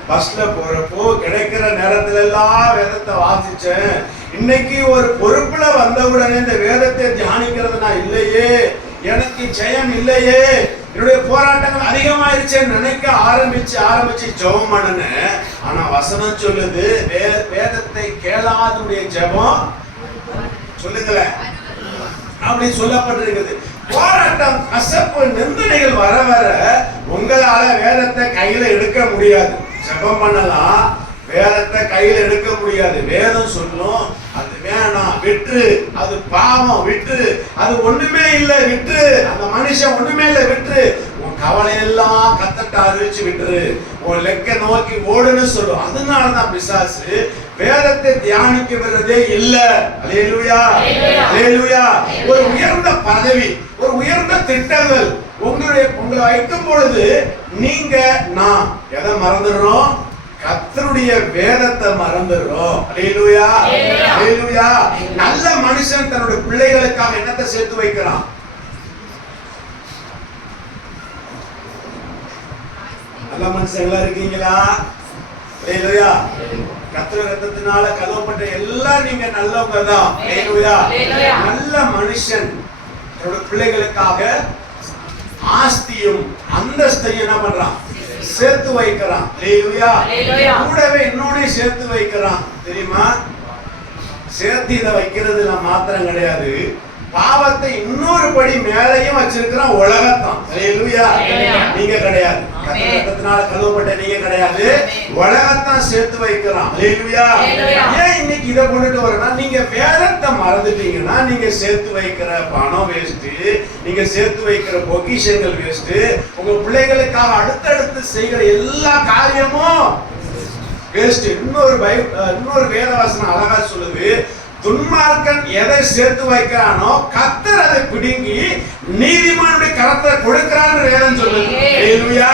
பஸ்ல போறப்போ கிடைக்கிற நேரத்துல எல்லாம் வேதத்தை வாசிச்சேன். இன்னைக்கு ஒரு பொறுப்புல வந்தவுடனே இந்த வேதத்தை தியானிக்கிறது நான் இல்லையே, எனக்கு ஜெயம் இல்லையே, என்னுடைய போராட்டங்கள் அதிகமாயிருச்சு நினைக்க ஆரம்பிச்சு ஜெபம் பண்ணுனேன். ஆனா வசனம் சொல்லுது, வேதத்தை கேளாதுடைய ஜெபம் சொல்லுங்களேன் அப்படி சொல்லப்பட்டிருக்குது. போராட்டம், கசப்பு, நிந்தனைகள் வர வர உங்களால வேதத்தை கையில எடுக்க முடியாது. ஜெபம் பண்ணலாம், வேதத்தை கையில எடுக்க முடியாது. வேதம் சொல்லும் அது வேணாம், விட்டு, அது பாவம், விட்டு, அது ஒண்ணுமே இல்லை, விட்டு, அந்த மனுஷன் ஒண்ணுமே இல்லை, விட்டு, உன் கவலையெல்லாம் கத்தட்ட அறிவிச்சு விட்டுரு, உன் லெக்க நோக்கி ஓடுன்னு சொல்லும். அதனாலதான் பிசாசு வேதத்தை தியானிக்க விடுறதே இல்ல. அல்லேலூயா, அல்லேலூயா. ஒரு உயர்ந்த பதவி, ஒரு உயர்ந்த திட்டங்கள் உங்களை வைக்கும் பொழுது நீங்க நான் எதை மறந்துடுறோம்? கர்த்தருடைய வேதத்தை மறந்துடுறோம். அல்லேலூயா, அல்லேலூயா. நல்ல மனுஷன் தன்னுடைய பிள்ளைகளுக்காக என்னத்தை சேர்த்து வைக்கிறான்? நல்ல மனுஷங்களா இருக்கீங்களா? அல்லேலூயா. கர்த்தர் ரத்தத்தினால கழுவப்பட்ட எல்லாம் நீங்க நல்லவங்க தான். அல்லேலூயா. நல்ல மனுஷன் தன்னுடைய பிள்ளைகளுக்காக ஆஸ்தியும் அந்தஸ்தையும் என்ன பண்றான்? சேர்த்து வைக்கிறான். அல்லேலூயா. கூடவே இன்னொன்னு சேர்த்து வைக்கிறான். தெரியுமா? சேர்த்து இதை வைக்கிறதுல மாத்திரம் கிடையாது, பாவத்தை இன்னொரு படி மேலையும் வச்சிருக்கிறான். உலகத்தான். அல்லேலூயா. நீங்க கிடையாது, கர்த்தத்தினால கழுவப்பட்ட நீங்க கிடையாது, உலகத்தான் சேர்த்து வைக்கிறான். அல்லேலூயா. ஏன் இன்னைக்கு இதை கொண்டுட்டு வரேன்னா, நீங்க வேதத்தை மறந்துட்டீங்கன்னா நீங்க சேர்த்து வைக்கிற பணம் வேஸ்ட், நீங்க சேர்த்து வைக்கிற பொக்கிஷங்கள் வேஸ்ட், உங்க பிள்ளைகளுக்காக அடுத்தடுத்து செய்கிற எல்லா காரியமும் வேஸ்ட். இன்னொரு வேதவசனம் அழகா சொல்லுது, துன்மார்க்கன் எதை சேர்த்து வைக்கிறானோ கர்த்தர் அதை பிடுங்கி நீதிமானுடைய கரத்தை கொடுக்கிறான்னு வேதம் சொல்லுது. அல்லேலூயா,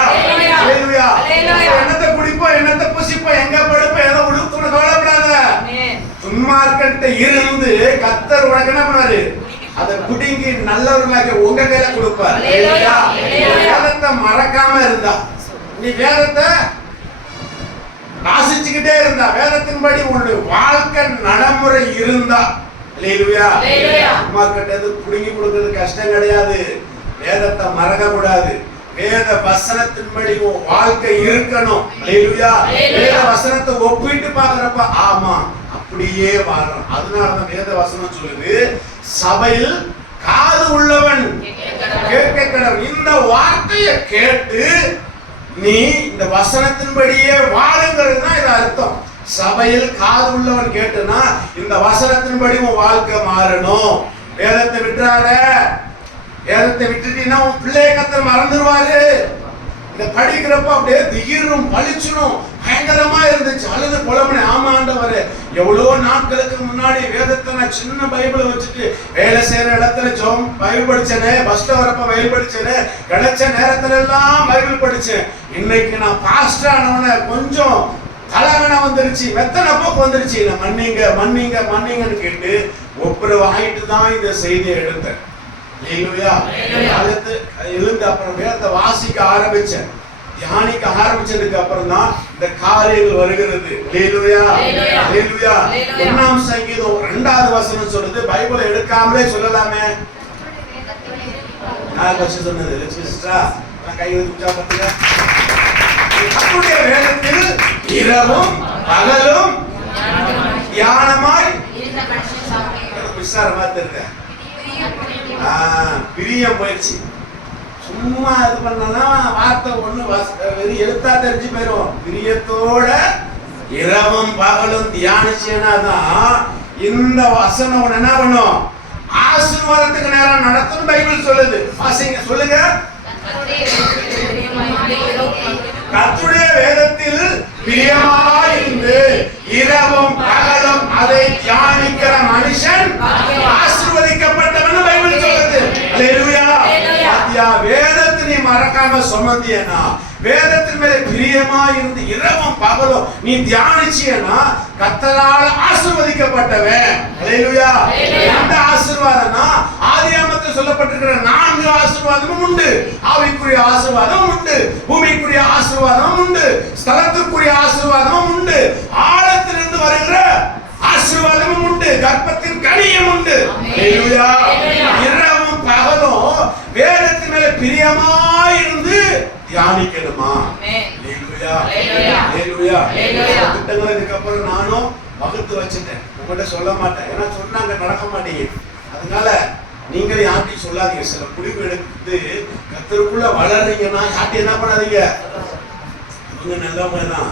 அல்லேலூயா. என்னத்தை குடிப்போம், என்னத்தை புசிப்போம், எங்க படுப்போம், எதை உடுக்கணும் கவலைப்படாத. துன்மார்க்கன்ட்ட இருந்து கர்த்தர் உனக்கு என்ன பண்ணாரு? அதை பிடுங்கி நல்லவர்களாக உங்க கையில கொடுப்பார். வேதத்தை மறக்காம இருந்தா, நீ வேதத்தை வாசிச்சுக்கிட்டே இருந்தா, வேதத்தின்படி உன்னுடைய வாழ்க்கை நடைமுறை இருந்தா, அல்லேலூயா. துன்மார்க்கன்ட்ட புடுங்கி கொடுக்கிறது கஷ்டம் கிடையாது. வேதத்தை மறக்க கூடாது. வேத வசனத்தின்படி உன் வாழ்க்கை இருக்கணும். அல்லேலூயா. வேத வசனத்தை ஒப்பிட்டு பார்க்கறப்ப ஆமா அப்படியே வாழணும். அதனாலதான் வேத வசனம் சொல்லுது, சபையில் காது உள்ளவன் கேட்க கடவன். இந்த வார்த்தையை கேட்டு நீ இந்த வசனத்தின்படியே வாழுங்கிறது தான் இது அர்த்தம். சபையில் காது உள்ளவன் கேட்டுனா இந்த வசனத்தின்படி உன் வாழ்க்கை மாறணும். வேதத்தை விட்டுறாத. வேதத்தை விட்டுட்டீங்கன்னா உன் பிள்ளைய கர்த்தர் மறந்துடுவாரு. இத படிக்கிறப்ப அப்படியே திகிரும் பளிச்சுனும் பயங்கரமா இருந்துச்சு. அழுது புலம்புனே, ஆமா ஆண்டவரே, எவ்வளவு நாட்களுக்கு முன்னாடி வேதத்தை நான் சின்ன பைபிளை வச்சுட்டு வேலை செய்யற இடத்துல பைபிள் படிச்சேனே, பஸ்ல வரப்ப பைபிள் படிச்சேனே, கிடைச்ச நேரத்துல எல்லாம் பைபிள் படிச்சேன். இன்னைக்கு நான் பாஸ்டர் ஆனவன கொஞ்சம் தலகண வந்துருச்சு, வெத்தனை போக்கு வந்துருச்சு, நான் மன்னிங்க மன்னிங்க மன்னிங்கன்னு கேட்டு ஒப்புரவு ஆயிட்டு தான் இந்த செய்தியை எடுத்தேன். அல்லேலூயா. எழுந்து அப்புறம் வேதத்தை வாசிக்க ஆரம்பிச்சேன், தியானிக்க ஆரம்பிச்சதுக்கு அப்புறம் தான் இந்த காரியங்கள் வருகிறது. ஹல்லேலூயா, ஹல்லேலூயா. 1ஆம் சங்கீதம் 2வது வசனம் சொல்லுது, பைபிளை எடுக்காமலே சொல்லலாமே. நான் வச்சு சொன்னது சிஸ்டரா, நான் கை வச்சு பாத்துங்க. கர்த்தருடைய வேதத்தில் இரவும் பகலும் தியானமாய் விசாரமா தெரியுது. பிரியம் போயிடுச்சு. சும்மா இது பண்ணனா வார்த்தை ஒண்ணு வெறும் எழுத்தா தெரிஞ்சு போயிடும். பிரியத்தோட இரவும் பகலும் தியானிச்சேன்னா தான் இந்த வசனம் என்ன பண்ணும், ஆசீர்வாதத்துக்கு நேரம் நடத்தும் பைபிள் சொல்லுது. வாசிங்க, சொல்லுங்க. கர்த்தருடைய வேதத்தில் பிரியமாயிருந்து இரவும் பகலும் அதை தியானிக்கிற மனுஷன் ஆசீர்வதிக்கப்பட்டவன் பைபிள் சொல்லுது. ஹல்லேலூயா. வேதத்தை நீ மறக்காம சுமந்தியனா, வேதத்தின் மேல பிரியமா இருந்து இரவும் பகலும் நீ தியானிச்சியனா கர்த்தரால் ஆசீர்வதிக்கப்பட்டவன். ஹல்லேலூயா. அந்த ஆசீர்வாதம்னா ஆதியாகமத்தில் சொல்லப்பட்டிருக்கிற 4 ஆசீர்வாதமும் உண்டு. ஆவிக்குரிய ஆசீர்வாதம் உண்டு, பூமிக்குரிய ஆசீர்வாதம் உண்டு, ஸ்தலத்துக்குரிய ஆசீர்வாதமும் உண்டு, ஆழத்திலிருந்து வருகிற ஆசீர்வாதமும் உண்டு, கர்ப்பத்தின் கனியும் உண்டு. ஹல்லேலூயா. இரவும் பகலும் வேதத்தின் மேல பிரியமாயிருந்து தியானிக்கணுமா? ஹல்லேலூயா, ஹல்லேலூயா. திட்டங்கள் இதுக்கப்புறம் நானும் வகுத்து வச்சுட்டேன், உங்கள்கிட்ட சொல்ல மாட்டேன். ஏன்னா சொன்னாங்க நடக்க மாட்டேங்குது. அதனால நீங்களே யார்ட்டையும் சொல்லாதீங்க. சில முடிவு எடுத்து கர்த்தருக்குள்ள வளர்றீங்கன்னா யார்ட்டையும் என்ன பண்ணாதீங்க. இவங்க நல்லவங்க தான்,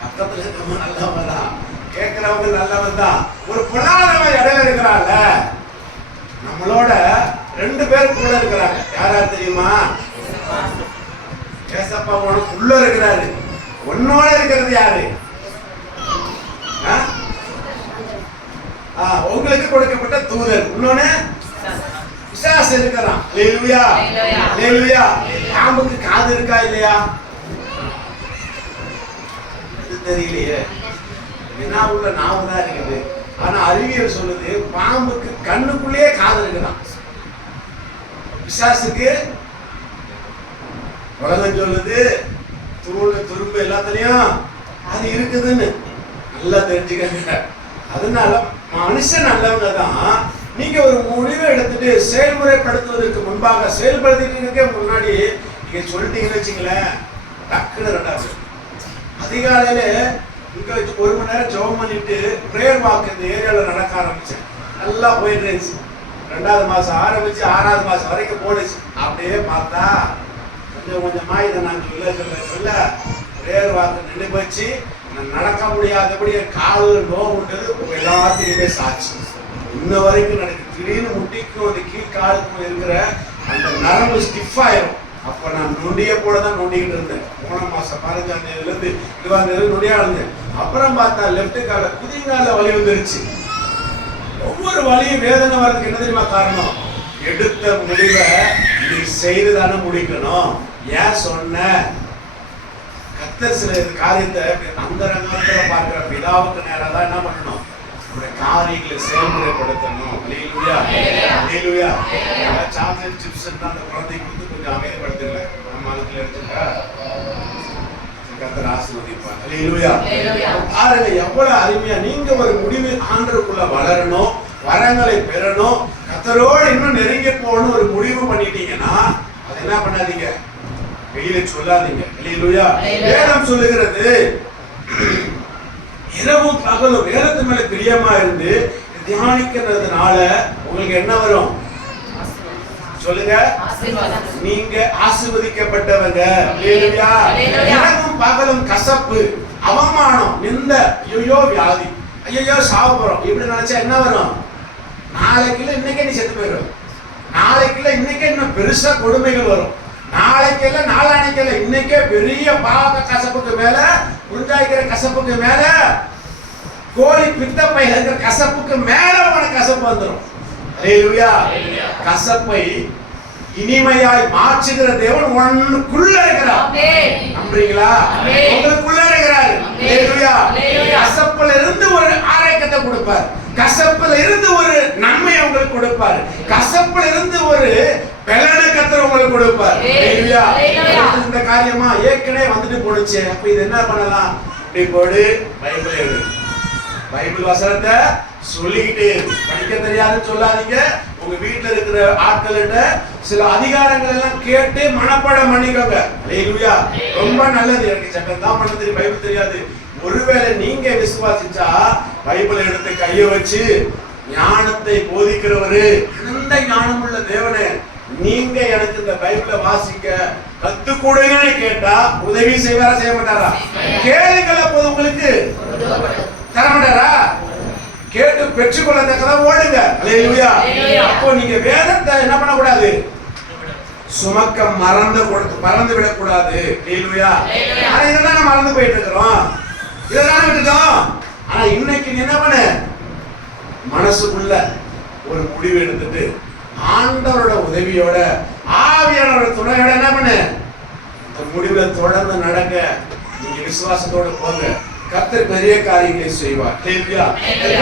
பக்கத்துல இருக்கவங்க நல்லவங்க தான், கேட்கிறவங்க நல்லவங்க தான். ஒரு பொல்லாதவன் இடையில இருக்கிறாங்க, நம்மளோட 2 பேர் கூட இருக்கிறாங்க. யாரா தெரியுமா? ஏசப்பா உனக்கு உள்ள இருக்கிறாரு. உன்னோட இருக்கிறது யாரு? உங்களுக்கு கொடுக்கப்பட்ட தூதர். இன்னொன்னு பிசாசு இருக்கிறான். ஹல்லேலூயா, ஹல்லேலூயா. பாம்புக்கு காது இருக்கா இல்லையா? அது தெரியலையே. என்ன உள்ள நாவு தான் இருக்குது. ஆனா அறிவியல் சொல்லுது பாம்புக்கு கண்ணுக்குள்ளேயே காது இருக்குதான். பிசாசுக்கு உலகம் சொல்லுது தூள் துரும்பு எல்லாத்துலயும் அது இருக்குதுன்னு. நல்லா தெரிஞ்சுக்கங்க. அதனால மனுஷன் நல்லவங்க தான். நீங்க ஒரு முடிவை எடுத்துட்டு செயல்முறைப்படுத்துவதற்கு முன்பாக, செயல்படுத்திக்கிறதுக்கே முன்னாடி நீங்க சொல்லிட்டீங்கன்னு வச்சுங்களேன், டக்குன்னு 2வது அதிகாலையில இங்க 1 மணி நேரம் ஜெபம் பண்ணிட்டு பிரேயர் வாக் இந்த ஏரியாவில் நடக்க ஆரம்பிச்சேன். நல்லா போயிட்டு இருந்துச்சு. 2வது மாசம் ஆரம்பிச்சு 6வது மாசம் வரைக்கும் போடுச்சு. அப்படியே பார்த்தா கொஞ்சம் கொஞ்சமா இதை நான் சொல்ல பிரேயர் வாக்கு நின்று போச்சு. நடக்க முடியாதபடி கால் நோவுன்றது எல்லாத்தையுமே சாட்சி இன்ன வரைக்கும் நடக்குது. திடீர்னு முட்டிக்கும் அந்த கீழ்காலுக்கும் இருக்கிற அந்த நரம்பு ஸ்டிஃப் ஆயிரும். அப்ப நான் நொண்டிய போலதான் நொண்டிக்கிட்டு இருந்தேன். 3 மாசம் 15ஆம் தேதியிலிருந்து 20ஆம் தேதி நொண்டியா இருந்தேன். அப்புறம் பார்த்தா லெப்ட் கால குதிங்கால வலி வந்துருச்சு. ஒவ்வொரு வலியும் வேதனை வர்றதுக்கு என்ன தெரியுமா காரணம்? எடுத்த முடிவை நீ செய்துதானே முடிக்கணும். ஏன் சொன்ன? கர்த்தர் சில காரியத்தை அந்த ரங்கத்துல பார்க்கிற பிதாவுக்கு நேரம் தான் என்ன பண்ணணும்? காரியங்களை செயல்முறைப்படுத்தணும். ஹல்லேலூயா, ஹல்லேலூயா. சாக்லேட் சிப்ஸ் அந்த குழந்தைக்கு வந்து கொஞ்சம் அமைதிப்படுத்தல. நம்ம அதுல எடுத்துட்டா கர்த்தர் ஆசீர்வதிப்பார். ஹல்லேலூயா. பாருங்க எவ்வளவு அருமையா. நீங்க ஒரு முடிவு ஆண்டவருக்குள்ள வளரணும், வரங்களை பெறணும், கர்த்தரோடு இன்னும் நெருங்கி போகணும் ஒரு முடிவு பண்ணிட்டீங்கன்னா அது என்ன பண்ணாதீங்க, வெளியில சொல்லாதீங்க. ஹல்லேலூயா. வேதம் சொல்லுகிறது இரவும் பகலும் வேதத்து மேல பிரியமா இருந்து தியானிக்கிறதுனால உங்களுக்கு என்ன வரும் சொல்லுங்க? நீங்க ஆசீர்வதிக்கப்பட்டவங்க. ஹல்லேலூயா. இரவும் பகலும் கசப்பு, அவமானம், நிந்த, ஐயோ வியாதி, ஐயோ சாவு போறோம் இப்படி நினைச்சா என்ன வரும்? நாளைக்குள்ள இன்னைக்கே நீ செத்து போயிடும். நாளைக்குள்ள இன்னைக்கே இன்னும் பெருசா கொடுமைகள் வரும். நாளைக்குள்ள நாளானைக்குள்ள இன்னைக்கே பெரிய பாவ கசப்புக்கு மேல, புரிஞ்சாய்க்கிற கசப்புக்கு மேல, கோழி பித்தப்பை இருக்கிற கசப்புக்கு மேல உனக்கு கசப்பு வந்துடும். ஹல்லேலூயா. கசப்பை இனிமையாய் மாற்றுகிற தேவன் உனக்குள்ள இருக்கிறார். நம்புறீங்களா? உங்களுக்குள்ள இருக்கிறார். ஹல்லேலூயா. கசப்புல இருந்து ஒரு ஆரோக்கியத்தை கொடுப்பார். கசப்புல இருந்து ஒரு நன்மையை உங்களுக்கு கொடுப்பார். கசப்புல இருந்து ஒரு பலனை கர்த்தர் உங்களுக்கு கொடுப்பார். ஹalleluya. இந்த காரியமா ஏற்கனவே வந்துட்டு போனுச்சு. அப்ப இது என்ன பண்ணலாம்? இப்படி போடு, பைபிள் எடு. பைபிள் வசனத்தை சொல்லிக்கிட்டே படிக்க தெரியாதுன்னு சொல்லாதீங்க. உங்க வீட்டுல இருக்கிற ஆட்கள்கிட்ட சில அதிகாரங்கள் எல்லாம் கேட்டு மனப்பாடம் பண்ணிக்கோங்க. ஹalleluya. ரொம்ப நல்லது. எனக்கு சட்டம் தான் பண்ண தெரியும், பைபிள் தெரியாது. ஒருவேளை நீங்க விசுவாசிச்சா பைபிள் எடுத்து கைய வச்சு ஞானத்தை போதிக்கிறவரு, அந்த ஞானம் உள்ள தேவனே, நீங்க எனக்கு இந்த பைபிளை வாசிக்க கத்து கொடுங்கன்னு கேட்டா உதவி செய்வாரா செய்ய மாட்டாரா? கேளுங்கள், அப்போது உங்களுக்கு தர மாட்டாரா? கேட்டு பெற்றுக்கொள்ளத்தக்கதா ஓடுங்க. ஹalleluya. அப்போ நீங்க வேதத்தை என்ன பண்ண கூடாது? சுமக்க மறந்து விடக்கூடாது. ஹalleluya. ஆனா இதெல்லாம் மறந்து போயிட்டு இருக்கிறோம், இதெல்லாம் விட்டுட்டோம். ஆனா இன்னைக்கு நீ என்ன பண்ண? மனசுக்குள்ள ஒரு முடிவு எடுத்துட்டு ஆண்டவரோட உதவியோட ஆவியானவரோட துணையோட என்ன பண்ணு? இந்த முடிவை தொடர்ந்து நடக்க நீங்க விசுவாசத்தோட போங்க. கர்த்தர் பெரிய காரியங்களை செய்வார். ஹalleluya.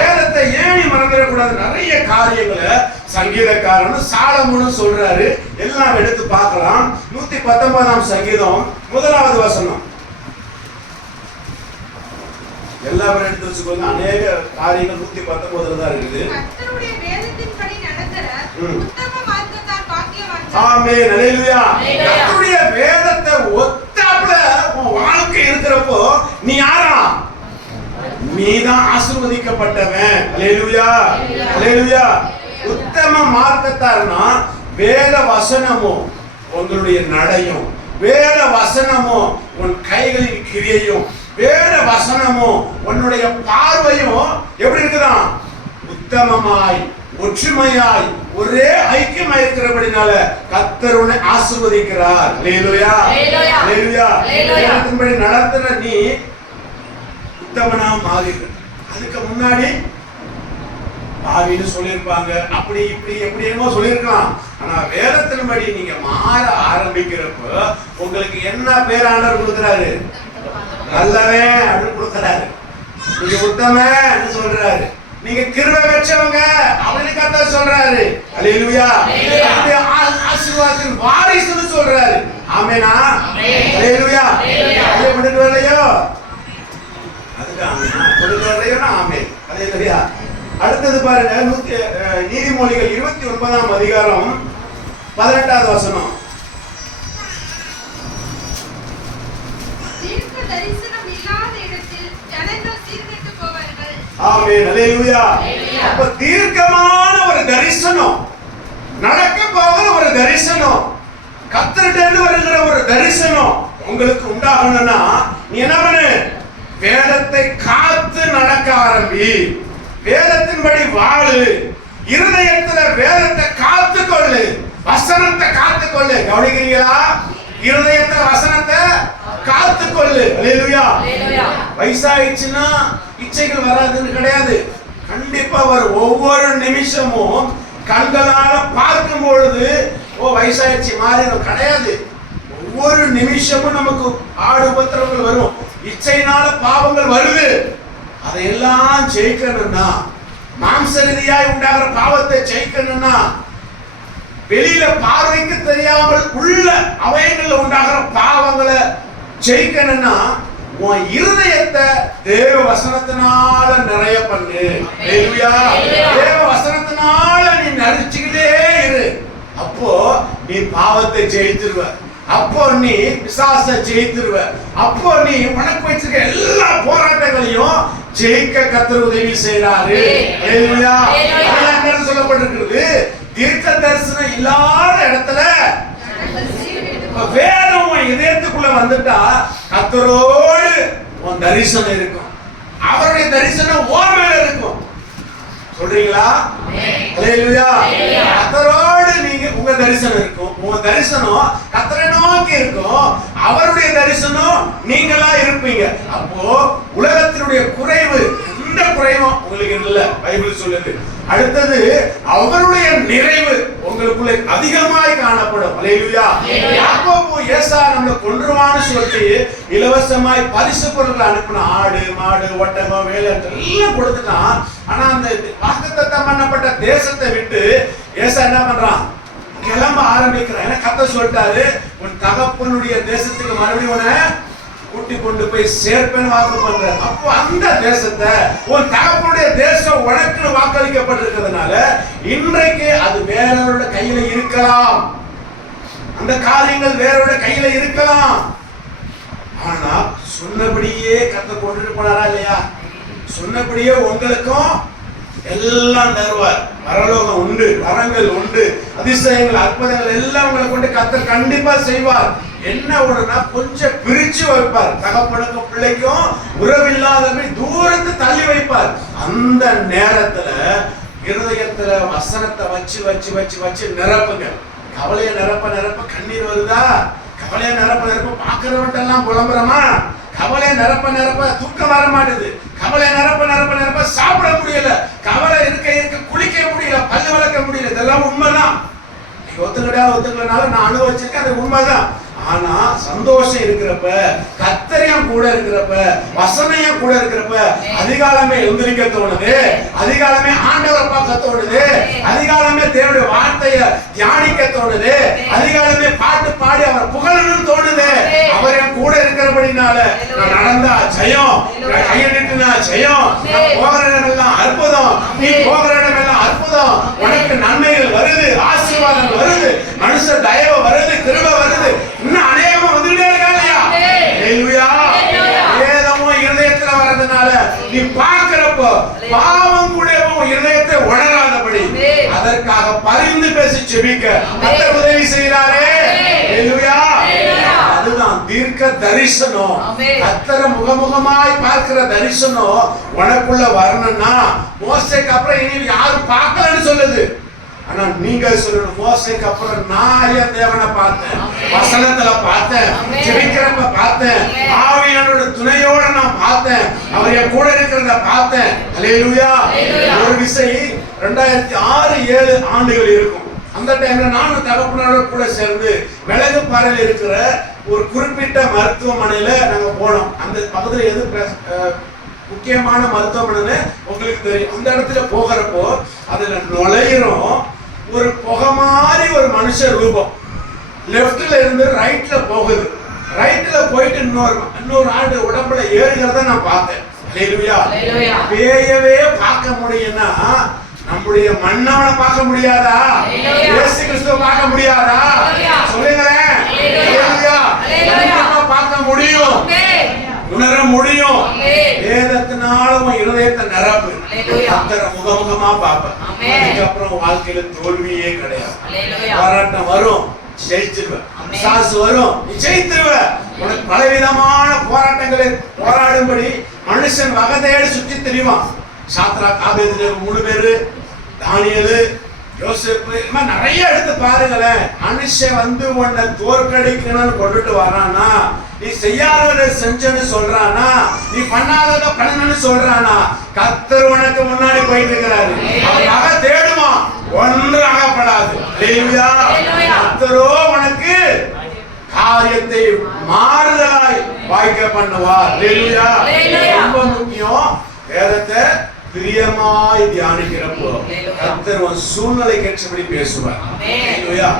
வேதத்தை ஏன் மறந்துடக்கூடாது? நிறைய காரியங்களை சங்கீதக்காரன் சாலமோன் சொல்றாரு. எல்லாம் எடுத்து பார்க்கலாம். 119ஆம் சங்கீதம் 1வது வசனம். எல்லாரும் எடுத்து வச்சுக்கோங்க. அநேக காரியங்கள் 119ல தான் இருக்குது. கர்த்தருடைய வேதத்தின்படி நடக்கிற உத்தம மார்க்கத்தார் பாக்கியவான். ஆமென். ஹalleluya. கர்த்தருடைய வேதத்தை ஒத்தாப்புல உன் வாழ்க்கை இருக்கிறப்போ நீ யாரா? நீதான் ஆசீர்வதிக்கப்பட்டவன். ஹalleluya. ஹalleluya. உத்தம மார்க்கத்தார்னா வேத வசனமும் உங்களுடைய நடையும், வேத வசனமும் உன் கைகளின் கிரியையும், வேத வசனமும் உன்னுடைய பார்வையும் எப்படி இருக்குதான்? உத்தமமாய் ஒற்றுமையாய் ஒரே ஐக்கியமா இருக்கிறபடினால கர்த்தர் உன்னை ஆசீர்வதிக்கிறார். ஹalleluya. ஹalleluya. வேதத்தின்படி நடத்துற நீ உத்தமனா மாறிடு. அதுக்கு முன்னாடி பாவின்னு சொல்லியிருப்பாங்க, அப்படி இப்படி எப்படி என்னமோ சொல்லியிருக்கலாம். ஆனா வேதத்தின்படி நீங்க மாற ஆரம்பிக்கிறப்ப உங்களுக்கு என்ன பேர் ஆண்டவர் கொடுக்கிறாரு? நல்லவன் அப்படின்னு கொடுக்கிறாரு. நீங்க உத்தமன்னு சொல்றாரு. நீங்க கிருபை பெற்றவங்க அப்படின்னு கர்த்தர் சொல்றாரு. ஹalleluya. ஆசீர்வாதத்தின் வாரிசுன்னு சொல்றாரு. ஆமெனா? ஹalleluya. அதை பண்ணிட்டு வரலையோ? அதுக்கு ஆமெனா? பண்ணிட்டு வரலையோ? ஆமென். ஹalleluya. அடுத்தது பாருங்க, நீதிமொழிகள் 29ஆம் அதிகாரம் 18வது வசனம். ஆமென். ஹalleluya. அப்ப தீர்க்கமான ஒரு தரிசனம், நடக்க போகிற ஒரு தரிசனம், கர்த்தரிடமிருந்து வருகிற ஒரு தரிசனம் உங்களுக்கு உண்டாகணும்னா நீ என்ன பண்ணு? வேதத்தை காத்து நடக்க ஆரம்பி. வேதத்தின்படி வாழு. இருதயத்துல வேதத்தை காத்துக்கொள்ளு, வசனத்தை காத்துக்கொள்ளு. கவனிக்கிறீங்களா? இருதயத்துல வசனத்தை காத்துக்கொள்ளு. ஹalleluya. வயசாயிடுச்சுன்னா இச்சைகள் வராதுன்னு கிடையாது. கண்டிப்பா வரும். ஒவ்வொரு நிமிஷமும் கண்களால பார்க்கும் பொழுது வயசாயிடுச்சு மாறிடும் கிடையாது. ஒவ்வொரு நிமிஷமும் நமக்கு ஆடு உபத்திரவங்கள் வரும், இச்சையினால பாவங்கள் வருது. அதையெல்லாம் ஜெயிக்கணும்னா, மாம்ச ரீதியாய் உண்டாகிற பாவத்தை ஜெயிக்கணும்னா, வெளியில பார்வைக்கு தெரியாமல் உள்ள அவயங்கள்ல உண்டாகிற பாவங்களை ஜெயிக்கணும்னா உன் இருதயத்தை தேவ வசனத்தினால நிறைய பண்ணு. ஹalleluya. தேவ வசனத்தினால நீ நிறைச்சிக்கிட்டே இரு. அப்போ நீ பாவத்தை ஜெயித்துருவ. அப்போ நீ பிசாசை ஜெயித்துருவ. அப்போ நீ உனக்கு வச்சிருக்க எல்லா போராட்டங்களையும் ஜெயிக்க கர்த்தர் உதவி செய்றாரு. ஹalleluya. அதனால சொல்லப்பட்டிருக்கிறது, தீர்க்க தரிசனம் இல்லாத இடத்துல வேதம் உன் இதயத்துக்குள்ள வந்துட்டா கர்த்தரோடு உன் தரிசனம் இருக்கும். அவருடைய தரிசனம் உன் மேல இருக்கும். சொல்றீங்களா? ஹalleluya. கர்த்தரோடு நீங்க உங்க தரிசனம் இருக்கும். உங்க தரிசனம் கர்த்தரை நோக்கி இருக்கும். அவருடைய தரிசனம் நீங்களா இருப்பீங்க. அப்போ உலகத்தினுடைய குறைவு எந்த குறைவும் உங்களுக்கு இல்ல, பைபிள் சொல்லுது. அடுத்தது அவருடைய நிறைவு உங்களுக்குள்ள அதிகமாய் காணப்படும். ஹalleluya. யாக்கோபு ஏசா நம்மள கொன்றுவான்னு சொல்லி இலவசமாய் பரிசு பொருட்களை அனுப்பின, ஆடு மாடு ஒட்டகம் வேலை எல்லாம் கொடுத்துட்டான். ஆனா அந்த வாக்குத்தத்தம் பண்ணப்பட்ட தேசத்தை விட்டு ஏசா என்ன பண்றான்? கிளம்ப ஆரம்பிக்கிறான். ஏன்னா கர்த்தர் சொல்லிட்டாரு, உன் தகப்பனுடைய தேசத்துக்கு மறுபடியும் உன்னை கூட்டி கொண்டு போய் சேர்ப்பேன்னு வாக்கு பண்ற. அப்போ அந்த தேசத்தை, உன் தகப்பனுடைய தேசம் உனக்கு வாக்களிக்கப்பட்டிருக்கிறதுனால இன்றைக்கு அது வேறவரோட கையில இருக்கலாம், அந்த காரியங்கள் வேறவரோட கையில இருக்கலாம். ஆனா சொன்னபடியே கர்த்தர் கொண்டுட்டு போனாரா இல்லையா? சொன்னபடியே உங்களுக்கும் எல்லாம் தருவார். பரலோகம் உண்டு, வரங்கள் உண்டு, அதிசயங்கள் அற்புதங்கள் எல்லாம் உங்களை கொண்டு கர்த்தர் கண்டிப்பா செய்வார். என்ன ஒண்ணுனா கொஞ்சம் பிரிச்சு வைப்பார். தகப்பனுக்கும் பிள்ளைக்கும் உறவில்லாதபடி தூரத்தை தள்ளி வைப்பார். அந்த நேரத்துல இருதயத்துல வசனத்தை வச்சு வச்சு வச்சு வச்சு நிரப்புங்க. கவலையை நிரப்ப நிரப்ப கண்ணீர் வருதா? கவலையை நிரப்ப நிரப்ப பாக்குறவட்டெல்லாம் புலம்புறமா? கவலையை நிரப்ப நிரப்ப தூக்கம் வர மாட்டேது. கவலை நிரப்ப நிரப்ப நிரப்ப சாப்பிட முடியல. கவலை இருக்க இருக்க குளிக்க முடியல, பல்லு வளர்க்க முடியல. இதெல்லாம் உண்மைதான். நீங்க ஒத்துக்கனால நான் அனுபவிச்சிருக்கேன், அது உண்மைதான். ஆனா சந்தோஷம் இருக்கிறப்ப, கர்த்தரையும் கூட இருக்கிறப்ப, வசனையும் கூட இருக்கிறப்ப அதிகாலமே எழுந்திருக்க தோணுது, அதிகாலமே ஆண்டவரை பார்க்க தோணுது, அதிகாலமே தேவனுடைய வார்த்தையை தியானிக்க தோணுது, அதிகாலமே பாட்டு பாடி அவர் புகழணும்னு தோணுது. அவர் என் கூட இருக்கிறபடினால நான் நடந்தா ஜெயம், கையை நிட்டுனா ஜெயம், நான் போகிற இடமெல்லாம் அற்புதம், நீ போகிற இடமெல்லாம் அற்புதம், உனக்கு நன்மைகள் வருது, ஆசீர்வாதங்கள் வருது, மனுஷ தயவு வருது, கிருபை வருது. இன்னும் அநேகமா வந்துட்டே இருக்காங்கயா. ஹல்லேலூயா. வேதமும் இருதயத்துல வர்றதுனால நீ பார்க்கிறப்போ பாவம் கூட இருதயத்தை உணராதபடி அதற்காக பரிந்து பேசி ஜெபிக்க கர்த்தர் உதவி செய்கிறாரே. ஹல்லேலூயா. அதுதான் தீர்க்க தரிசனம். கர்த்தரை முகமுகமாய் பார்க்கிற தரிசனம் உனக்குள்ள வரணும்னா மோசேக்கு அப்புறம் இனி யாரும் பார்க்கலன்னு சொல்லுது. ஆனா நீங்க சொல்லணும், மோசேக்கு அப்புறம் நான் என் தேவனை பார்த்தேன், வசனத்துல பார்த்தேன், ஜெபிக்கிறப்ப பார்த்தேன், ஆவியானோட துணையோட நான் பார்த்தேன், அவர் என் கூட இருக்கிறத பார்த்தேன். ஹல்லேலூயா. ஒரு விசை 2006-7 ஆண்டுகள் இருக்கும். அந்த டைம்ல நானும் தகப்பனோட கூட சேர்ந்து மிளகு பாறையில் இருக்கிற ஒரு குறிப்பிட்ட மருத்துவமனையில நாங்க போனோம். அந்த பக்கத்துல எது முக்கியமான மருத்துவமனை உங்களுக்கு தெரியும். அந்த இடத்துல போகிறப்போ அதுல நுழையிறோம், ஒரு புகை மாதிரி ஒரு மனுஷ ரூபம் லெப்ட்ல இருந்து ரைட்ல போகுது. ரைட்ல போயிட்டு இன்னொரு ஆண்டு உடம்புல ஏறுகிறத நான் பார்த்தேன். ஹல்லேலூயா. பேயவே பார்க்க முடியும்னா நம்முடைய மன்னவனை பார்க்க முடியாதா? இயேசு கிறிஸ்துவை பார்க்க முடியாதா? சொல்லுங்களேன். ஹல்லேலூயா. கண்டிப்பா பார்க்க முடியும், உணர முடியும். வேதத்தினால உன் இருதயத்தை நிரப்பு. கர்த்தரை முகமுகமா பார்ப்பேன். அதுக்கப்புறம் வாழ்க்கையில தோல்வியே கிடையாது. போராட்டம் வரும், ஜெயிச்சிருவேன். சாசு வரும், ஜெயித்திருவேன். உனக்கு பலவிதமான போராட்டங்களை போராடும்படி மனுஷன் வகை தேடி சுற்றி தெரியுவான். சாத்ராக், ஆபேத்நேகோ 3 பேரு, தானியேலு, யோசேப்பு, நிறைய எடுத்து பாருங்களேன். மனுஷன் வந்து உன்னை தோற்கடிக்கணும்னு கொண்டுட்டு வரானா, நீ செய்யாததை செஞ்சன்னு சொல்றானா, நீ பண்ணாததை பண்ணணும்னு சொல்றானா, கர்த்தர் உனக்கு முன்னாடி போயிட்டு இருக்கிறாரு. அவனாக தேடுவான், ஒன்று அகப்படாது. ஹல்லேலூயா. கர்த்தரோ உனக்கு காரியத்தை மாறுதலாய் வாய்க்க பண்ணுவார். ஹல்லேலூயா. ரொம்ப முக்கியம். வேதத்தை பிரியமாய் தியானிக்கிறப்போ கர்த்தர் உன் சூழ்நிலைக்கு ஏற்றபடி பேசுவார். ஹல்லேலூயா.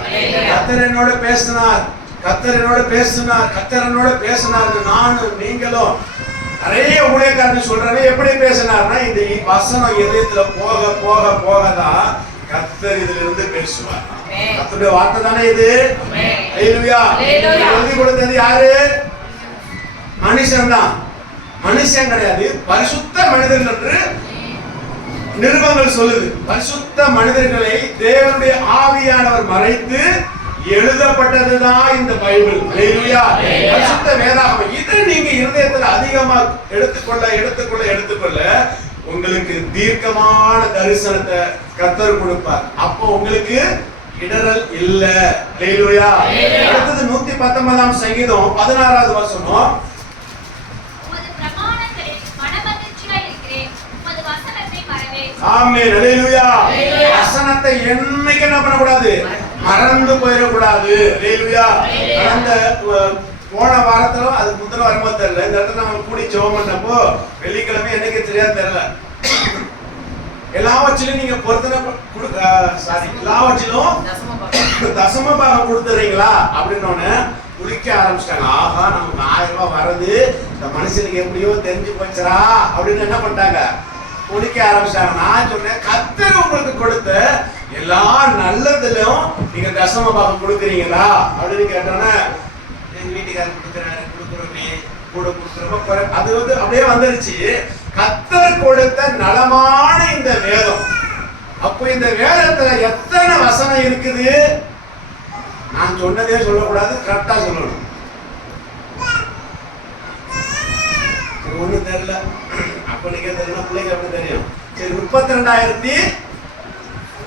கர்த்தர் என்னோட பேசினார், கர்த்தர் என்னோட பேசினார், கர்த்தர் என்னோட பேசினார். நானும் நீங்களும் நிறைய ஊழியக்காரர்கள் சொல்றாங்க. எப்படி பேசினார்னா இந்த வசனம் இதயத்துல போக போக போகதான் கர்த்தர் இதுல இருந்து பேசுவார். கர்த்தருடைய வார்த்தை தானே இது. ஹல்லேலூயா. எழுதி கொடுத்தது யாரு? மனுஷன் தான், மனுஷன் கிடையாது. பரிசுத்த மனிதர்கள் என்று நிருபங்கள் சொல்லுது. பரிசுத்த மனிதர்களை தேவனுடைய ஆவியானவர் மறைத்து எழுதப்பட்டதுதான் இந்த பைபிள். ஹல்லேலூயா. பரிசுத்த வேதாகமம். இதை நீங்க இருதயத்துல அதிகமா எடுத்துக்கொள்ள உங்களுக்கு தீர்க்கமான தரிசனத்தை கர்த்தர் கொடுப்பார். அப்போ உங்களுக்கு இடரல் இல்ல. ஹல்லேலூயா. அடுத்தது 119ஆம் சங்கீதம் 16வது வசனம். ஆமென். ஹல்லேலூயா. வசனத்தை என்னைக்கு என்ன பண்ணக்கூடாது? மறந்து போயிடக்கூடாது. ஹல்லேலூயா. போன வாரத்துல அது முந்தின வாரமா தெரியல, இந்த இடத்துல நம்ம கூடி ஜெபம் பண்ணப்போ வெள்ளிக்கிழமை என்னைக்கு தெரியாது தெரியல. எல்லாவற்றிலும் நீங்க பொருத்தனை எல்லாவற்றிலும் தசம பாகம் கொடுத்துறீங்களா அப்படின்னு குளிக்க ஆரம்பிச்சிட்டாங்க. ஆஹா, நமக்கு 1000 ரூபாய் வருது, இந்த மனுஷனுக்கு எப்படியோ தெரிஞ்சு போச்சுரா அப்படின்னு என்ன பண்ணிட்டாங்க, குளிக்க ஆரம்பிச்சிட்டாங்க. நான் சொன்னேன், கர்த்தர் உங்களுக்கு கொடுத்த எல்லா நல்லதிலும் நீங்க தசம பாகம் கொடுக்குறீங்களா அப்படின்னு கேட்டோன்னே, எங்க வீட்டுக்காரர் கொடுக்குறாரு, கொடுக்குறோமே, கூட கொடுக்குறப்ப அது அப்படியே வந்துருச்சு. கர்த்தர் கொடுத்த நலமான இந்த வேதம். அப்போ இந்த வேதத்துல எத்தனை வசனம் இருக்குது? நான் சொன்னதே சொல்லக்கூடாது, கரெக்டா சொல்லணும். ஒண்ணு தெரியல, அப்பனுக்கே தெரியல, பிள்ளைங்க அப்படி தெரியும். சரி, 32,000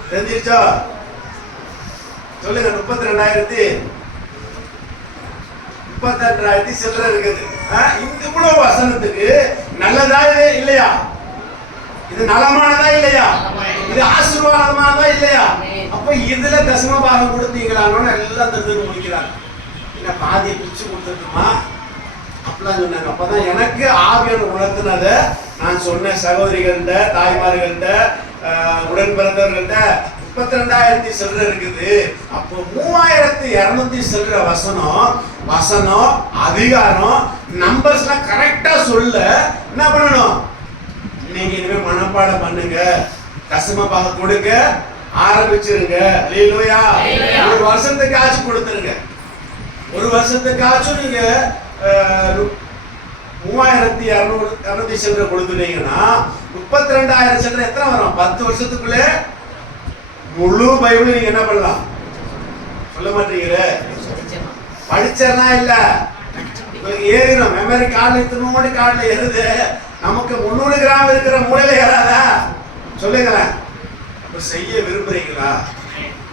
தெரிஞ்சிருச்சோ சொல்லுங்க. 32,000 சில்லறை இருக்குது. இந்த இவ்வளவு வசனத்துக்கு நல்லதா இல்லையா? இது நலமானதா இல்லையா? இது ஆசீர்வாதமானதா இல்லையா? அப்ப இதுல தசம பாகம் கொடுத்தீங்களான்னு எல்லாம் தெரிஞ்சு முடிக்கிறாங்க. என்ன பாதியை பிச்சு கொடுத்துட்டுமா அப்படிலாம் சொன்னாங்க. அப்பதான் எனக்கு ஆவியான உணர்த்தினத நான் சொன்ன சகோதரிகள்கிட்ட, தாய்மார்கள்ட்ட, உடன் பிறந்தவர்கள்ட்ட 32,000 சில்லறை இருக்குது. அப்போ 3,200 சில்லறை வசனம் அதிகாரம் நம்பர்ஸ்லாம் கரெக்டா சொல்ல என்ன பண்ணணும்? நீங்க இனிமே மனப்பாடம் பண்ணுங்க, தசம பாகம் கொடுக்க ஆரம்பிச்சிருங்க. அல்லேலூயா. ஒரு வருஷத்துக்கு ஆச்சு கொடுத்துருங்க. ஒரு வருஷத்துக்காச்சும் நீங்க 3,200 சில்லறை கொடுத்துட்டீங்கன்னா 32,000 சில்லறை எத்தனை வரும்? 10 வருஷத்துக்குள்ள முழு பைபிள் நீங்க என்ன பண்ணலாம்? சொல்ல மாட்டீங்களே. படிச்சனா இல்ல, ஏறிடும். மெமரி கார்டு இத்தனோடு கார்டுல ஏறுது. நமக்கு 300 கிராம் இருக்கிற மூளையில ஏறாதா? சொல்லுங்களேன். இப்ப செய்ய விரும்புறீங்களா?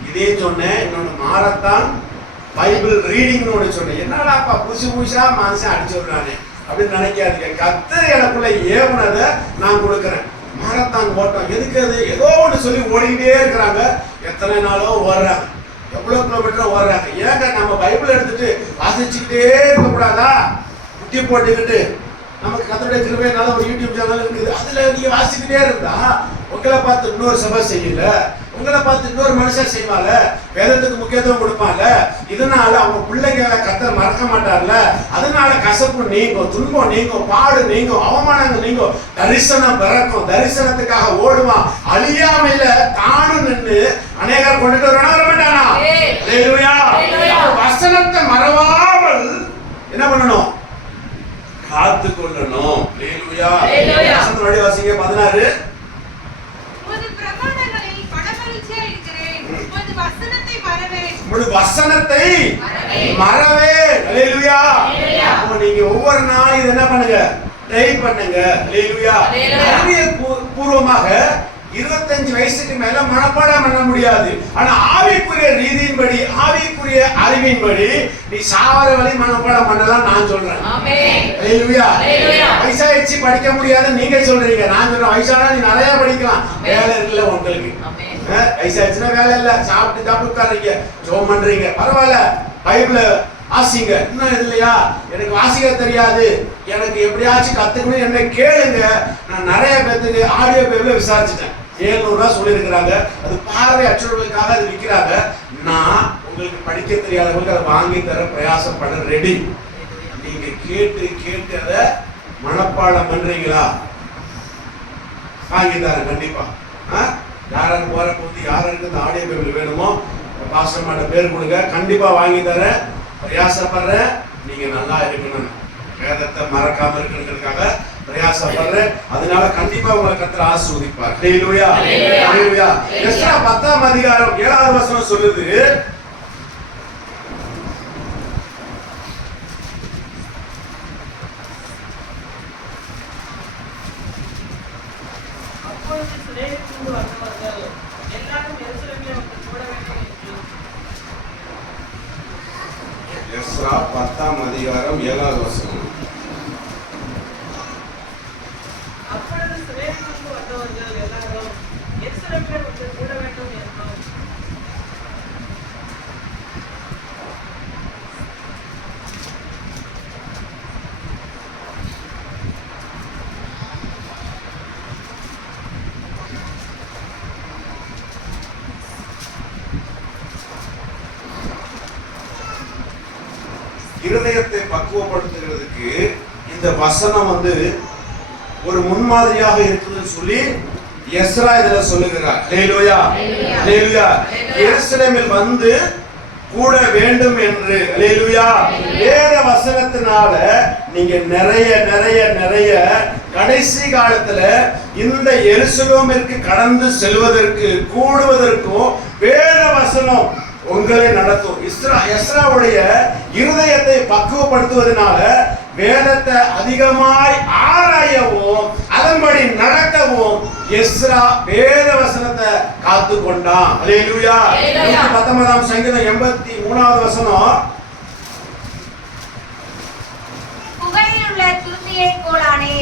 இதே சொன்னேன். இன்னொன்னு மாரத்தான் பைபிள் ரீடிங்னு ஒன்று சொன்னேன். என்னடாப்பா புதுசா மனுஷன் அடிச்சு விடுறானே அப்படின்னு நினைக்காதீங்க. கர்த்தர் எனக்குள்ள ஏவுனதை நான் கொடுக்குறேன். மாரத்தான் ஓட்டம் எதுக்கு? அது ஏதோ ஒன்று சொல்லி ஓடிக்கிட்டே இருக்கிறாங்க. எத்தனை நாளோ ஓடுறாங்க, எவ்வளவு கிலோமீட்டர் ஓடுறாங்க. ஏங்க நம்ம பைபிள் எடுத்துட்டு வாசிச்சுக்கிட்டே இருக்கக்கூடாதா? குட்டி போட்டுக்கிட்டு நமக்கு கர்த்தருடைய கிருபையினால ஒரு யூடியூப் சேனல் இருக்குது, அதுல நீங்க வாசிக்கிட்டே இருந்தா உங்களை பார்த்து இன்னொரு சபை செய்யல, உங்களை பார்த்து இன்னொரு மனுஷன் செய்வாங்க, வேதத்துக்கு முக்கியத்துவம் கொடுப்பாங்க. இதனால அவங்க பிள்ளைங்களை கர்த்தர் மறக்க மாட்டார்ல. அதனால கசப்பு நீங்கும், துன்பம் நீங்கும், பாடு நீங்கும், அவமானங்கள் நீங்கும், தரிசனம் பிறக்கும். தரிசனத்துக்காக ஓடுவான். அழியாமையில தானும் நின்று அநேகர் கொண்டுட்டு வர மாட்டானா? அல்லேலூயா. வசனத்தை மறவாமல் என்ன பண்ணணும்? காத்து கொள்ளணும். அல்லேலூயா. வசனத்தை வழி வாசிங்க. 16 வசனத்தை மறவே. அல்லேலூயா. அப்ப நீங்க ஒவ்வொரு நாளும் இது என்ன பண்ணுங்க? ட்ரை பண்ணுங்க. அல்லேலூயா. அறிவியல் பூர்வமாக 25 வயசுக்கு மேல மனப்பாடம் பண்ண முடியாது. ஆனா ஆவிக்குரிய ரீதியின்படி, ஆவிக்குரிய அறிவின்படி நீ சாவர வழி மனப்பாடம் பண்ணலாம் நான் சொல்றேன். அல்லேலூயா. வயசாயிடுச்சு படிக்க முடியாது நீங்க சொல்றீங்க, நான் சொல்றேன் வயசானா நீ நிறைய படிக்கலாம். வேலை இருக்குல்ல உங்களுக்கு. வயசாயிடுச்சுன்னா வேலை இல்ல, சாப்பிட்டு உட்கார்றீங்க, ஜெபம் பண்றீங்க, பரவாயில்ல. பைபிள வாசிங்க. இன்னும் இல்லையா, எனக்கு வாசிக்க தெரியாது, எனக்கு எப்படியாச்சும் கத்துக்கணும் என்ன கேளுங்க. நான் நிறைய பேருக்கு ஆடியோ பைபிள விசாரிச்சுட்டேன். 700 ரூபாய் சொல்லியிருக்கிறாங்க. அது பார்வை அற்றவர்களுக்காக அது விற்கிறாங்க. நான் உங்களுக்கு படிக்க தெரியாதவங்களுக்கு அதை வாங்கி தர பிரயாசப்பட ரெடி. நீங்க கேட்டு கேட்டு அதை மனப்பாடம் பண்றீங்களா? வாங்கி தரேன் கண்டிப்பா. யாராரு போற போது யாருக்கு இந்த ஆடியோ பைபிள் வேணுமோ பாஸ்டர்மாட்ட பேர் கொடுங்க, கண்டிப்பா வாங்கி தரேன். பிரயாசப்படுறேன். நீங்க நல்லா இருக்கணும், வேதத்தை மறக்காம இருக்கிறதுக்காக பிரயாசப்படுறேன். அதனால கண்டிப்பா உங்களை கர்த்தர் ஆசீர்வதிப்பார். அல்லேலூயா. அல்லேலூயா. எஸ்றா 10ஆம் அதிகாரம் 7வது வசனம் சொல்லுது, எஸ்றா 10ஆம் அதிகாரம் 7வது வசனம். இருதயத்தை பக்குவப்படுத்துகிறதுக்கு இந்த வசனம் ஒரு முன்மாதிரியாக இருக்குதுன்னு சொல்லி எஸ்ரா இதுல சொல்லுகிறார். ஹல்லேலூயா, ஹல்லேலூயா. எருசலேமில் கூட வேண்டும் என்று, ஹல்லேலூயா, வேத வசனத்தினால நீங்க நிறைய நிறைய நிறைய கடைசி காலத்துல இந்த எருசலேமிற்கு கடந்து செல்வதற்கு கூடுவதற்கும் வேத வசனம் உங்களை நடத்தும். எஸ்ராவுடைய இருதயத்தை பக்குவப்படுத்துவதனால வேதத்தை அதிகமாய் ஆராயவும் அதன்படி நடக்கவும் எஸ்ரா வேத வசனத்தை காத்து கொண்டான். ஹல்லேலூயா. 19ஆம் சங்கீதம் 83வது வசனம். புகையில் உள்ள துருத்தியை போலானே,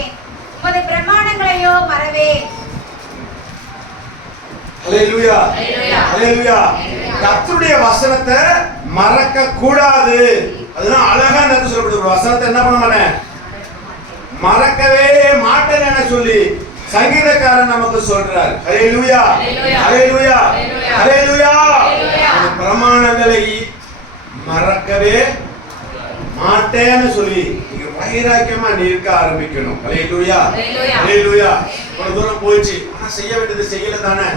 உமது பிரமாணங்களையோ மறவேன். ஹல்லேலூயா, ஹல்லேலூயா. கர்த்தருடைய வசனத்தை மறக்க கூடாது. அதுதான் அழகா இந்த சொல்லப்படுது. ஒரு வசனத்தை என்ன பண்ண மாட்டேன், மறக்கவே மாட்டேன்னு சொல்லி சங்கீதக்காரன் நமக்கு சொல்றார். ஹல்லேலூயா, ஹல்லேலூயா, ஹல்லேலூயா. அந்த பிரமாணங்களை மறக்கவே மாட்டேன்னு சொல்லி நீங்க வைராக்கியமா இருக்க ஆரம்பிக்கணும். ஹல்லேலூயா, ஹல்லேலூயா. ஒரு தூரம் போயிடுச்சு, ஆனா செய்ய வேண்டியது செய்யல தானே.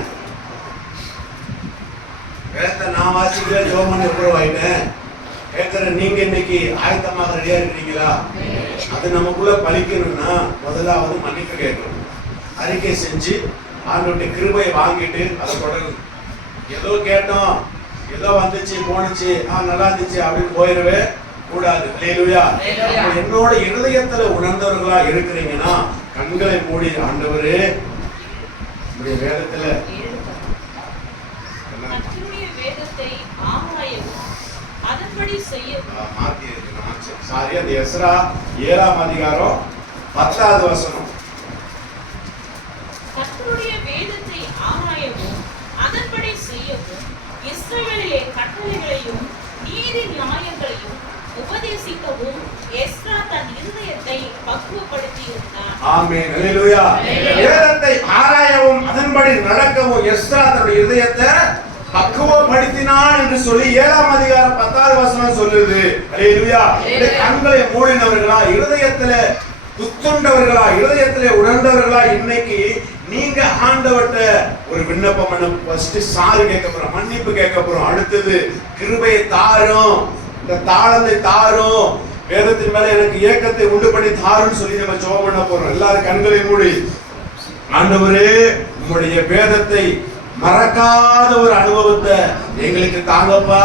வேதத்தை நான் வாசிக்கிறேன், ஜெபம் பண்ணி அப்புறம் ஆயிட்டேன். கேட்கிறேன், நீங்க இன்னைக்கு ஆயத்தமாக ரெடியா இருக்கிறீங்களா? அது நமக்குள்ள பலிக்கணும்னா முதலாவது மன்னிப்பு கேட்கணும். அறிக்கை செஞ்சு ஆண்டவருடைய கிருபையை வாங்கிட்டு அதை தொடரும். ஏதோ கேட்டோம், ஏதோ வந்துச்சு போனுச்சு, நல்லா இருந்துச்சு அப்படின்னு போயிடவே கூடாது. ஹல்லேலூயா. என்னோட இருதயத்துல உணர்ந்தவர்களா இருக்கிறீங்கன்னா கண்களை மூடி, ஆண்டவரே உங்களுடைய வேதத்துல அது எஸ்ரா 7ஆம் அதிகாரம் 10வது வசனம். கர்த்தருடைய வேதத்தை ஆராயவும் அதன்படி செய்யவும் இஸ்ரவேலிலே கட்டளைகளையும் நீதி நியாயங்களையும் உபதேசிக்கவும் எஸ்ரா தன் இருதயத்தை பக்குவப்படுத்தியிருந்தார். ஆமென், ஹல்லேலூயா. வேதத்தை ஆராயவும் அதன்படி நடக்கவும் எஸ்ரா தன்னுடைய இருதயத்தை பக்குவப்படுத்தினான் என்று சொல்லி 7ஆம் அதிகாரம் 10வது வசனம் சொல்லுது. ஹல்லேலூயா. இந்த கண்களை மூடினவர்களா, இருதயத்திலே புத்துண்டவர்களா, இருதயத்திலே உணர்ந்தவர்களா இன்னைக்கு நீங்க ஆண்டவர்ட்ட ஒரு விண்ணப்பம் பண்ண, ஃபர்ஸ்ட் சாரி கேட்க போறோம், மன்னிப்பு கேட்க போறோம். அடுத்தது கிருபையை தாரும், இந்த தாளத்தை தாரும், வேதத்தின் மேல எனக்கு ஏக்கத்தை உண்டு பண்ணி தாருன்னு சொல்லி நம்ம ஜெபம் பண்ண போறோம். எல்லாரும் கண்களை மூடி, ஆண்டவரே உம்முடைய வேதத்தை மறக்காத ஒரு அனுபவத்தை எங்களுக்கு தாங்கப்பா,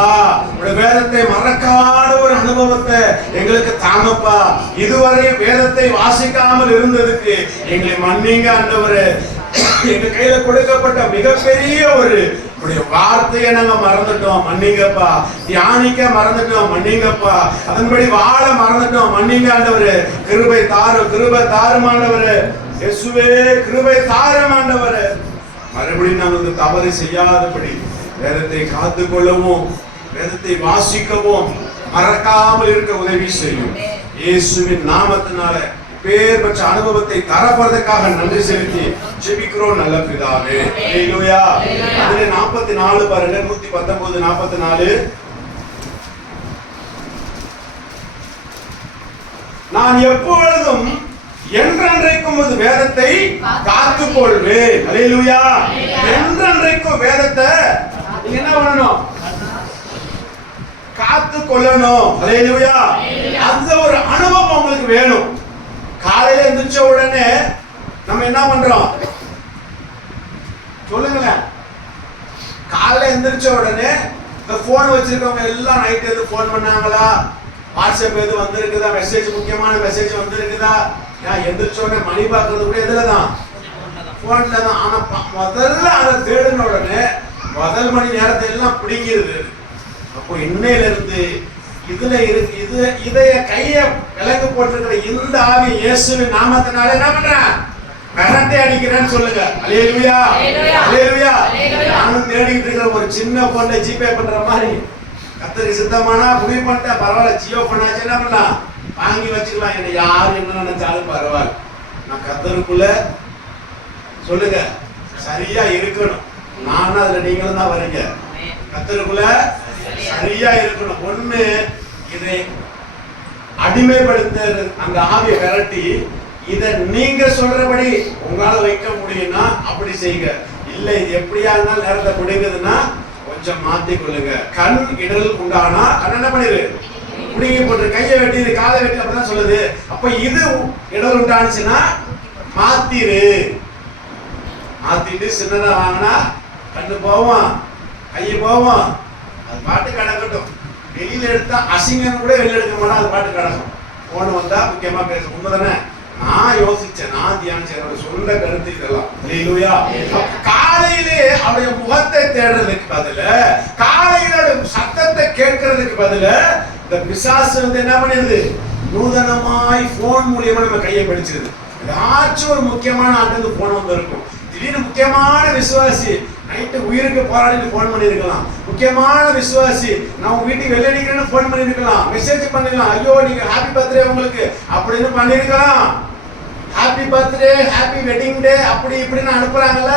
உங்களுடைய வேதத்தை மறக்காத ஒரு அனுபவத்தை எங்களுக்கு தாங்கப்பா. இதுவரை வேதத்தை வாசிக்காமல் இருந்ததுக்கு எங்களை மன்னிங்க ஆண்டவரே. எங்க கையில கொடுக்கப்பட்ட மிகப்பெரிய ஒரு வார்த்தையை நாங்க மறந்துட்டோம், மன்னிங்கப்பா. தியானிக்க மறந்துட்டோம், மன்னிங்கப்பா. அதன்படி வாழ மறந்துட்டோம், மன்னிங்க ஆண்டவரே. கிருபை தாரும், கிருபை தாரும் ஆண்டவரே. இயேசுவே கிருபை தாரும் ஆண்டவரே. மறுபடியும் நமக்கு தவறு செய்யாதபடி வேதத்தை காத்து கொள்ளவும் வேதத்தை வாசிக்கவும் மறக்காமல் இருக்க உதவி செய்யும். இயேசுவின் நாமத்தினால பேர் பெற்ற அனுபவத்தை தரப்படுறதுக்காக நன்றி செலுத்தி ஜெபிக்கிறோம் நல்ல பிதாவே. ஹல்லேலூயா. அதிலே 44 பாருங்க, 119 44. நான் எப்பொழுதும் என்றென்றைக்கும் வேதத்தை காத்துக் கொள்வேன். ஹல்லேலூயா. என்றென்றைக்கும் வேதத்தை நீங்க என்ன பண்ணணும், காத்து கொள்ளணும். ஹல்லேலூயா. அந்த ஒரு அனுபவம் உங்களுக்கு வேணும். காலையில எந்திரிச்ச உடனே நம்ம என்ன பண்றோம் சொல்லுங்களேன். காலையில எந்திரிச்ச உடனே இந்த போன் வச்சிருக்கவங்க எல்லாம் நைட் எது போன் பண்ணாங்களா, வாட்ஸ்அப் எது வந்திருக்குதா, மெசேஜ் முக்கியமான மெசேஜ் வந்திருக்குதா, நான் எந்திரிச்ச உடனே மணி பார்க்கறது கூட எதுலதான், போன்ல தான். ஆனா முதல்ல அதை தேடின உடனே முதல் மணி நேரத்தை எல்லாம் பிடிக்கிறது. அப்போ இன்னையில இருந்து இதுல இருக்கு, இது இதைய கைய விலங்கு போட்டிருக்கிற இந்த ஆவி இயேசுவின் நாமத்தினால என்ன பண்றேன், கரண்டை அடிக்கிறேன்னு சொல்லுங்க. ஹல்லேலூயா, ஹல்லேலூயா. நானும் தேடிட்டு இருக்கிற ஒரு சின்ன போன்ல ஜிபே பண்ற மாதிரி கர்த்தருக்கு சித்தமானா முடிவு பண்ணிட்டேன். பரவாயில்ல, ஜியோ பண்ணாச்சு, என்ன பண்ணலாம், வாங்கி வச்சுக்கலாம். என்ன யாரு என்ன நினைச்சாலும் பரவாயில்ல, நான் கர்த்தருக்குள்ள சொல்லுங்க சரியா இருக்கணும். நானும் அதுல நீங்களும் தான் வரீங்க. கர்த்தருக்குள்ள சரியா இருக்கணும். ஒண்ணு இதை அடிமைப்படுத்துறது, அந்த ஆவியை விரட்டி இத நீங்க சொல்றபடி உங்களால வைக்க முடியும்னா அப்படி செய்யுங்க. இல்ல இது எப்படியா இருந்தாலும் நேரத்தை பிடிக்குதுன்னா கொஞ்சம் மாத்தி கொள்ளுங்க. கண் இடல் உண்டானா கண் என்ன பண்ணிரு, பிடிங்கி போட்டு கையை வெட்டி காலை வெட்டி அப்படிதான் சொல்லுது. அப்ப இது இடல் உண்டானுச்சுன்னா மாத்திரு. மாத்திட்டு சின்னதா வாங்கினா கண்ணு போவோம், கையை போவோம், அது பாட்டு கிடக்கட்டும். வெளியில எடுத்தா அசிங்கம் கூட வெளியில எடுக்க மாட்டோம், அது பாட்டு கிடக்கும். போன வந்தா முக்கியமா பேச உண்மைதானே. நான் யோசிச்சேன், நான் தியானிச்சேன், என்னோட சொந்த கருத்து இதெல்லாம். அல்லேலூயா. காலையிலே அவருடைய முகத்தை தேடுறதுக்கு பதில, காலையில சத்தத்தை கேட்கறதுக்கு பதில இந்த பிசாசு வந்து என்ன பண்ணிருது, நூதனமாய் போன் மூலியமா நம்ம கையை பிடிச்சிருது. ஏதாச்சும் ஒரு முக்கியமான ஆட்டு போன் வந்து இருக்கும். திடீர்னு முக்கியமான விசுவாசி நைட்டு உயிருக்கு போராடி போன் பண்ணிருக்கலாம். முக்கியமான விசுவாசி நான் உங்க வீட்டுக்கு வெளியே நிக்கிறேன்னு போன் பண்ணிருக்கலாம், மெசேஜ் பண்ணிருக்கலாம், ஐயோ நீங்க ஹாப்பி பர்த்டே உங்களுக்கு அப்படின்னு பண்ணிருக்கலாம். Happy birthday, happy wedding day அப்படி இப்படின்னு அனுப்புறாங்கல்ல.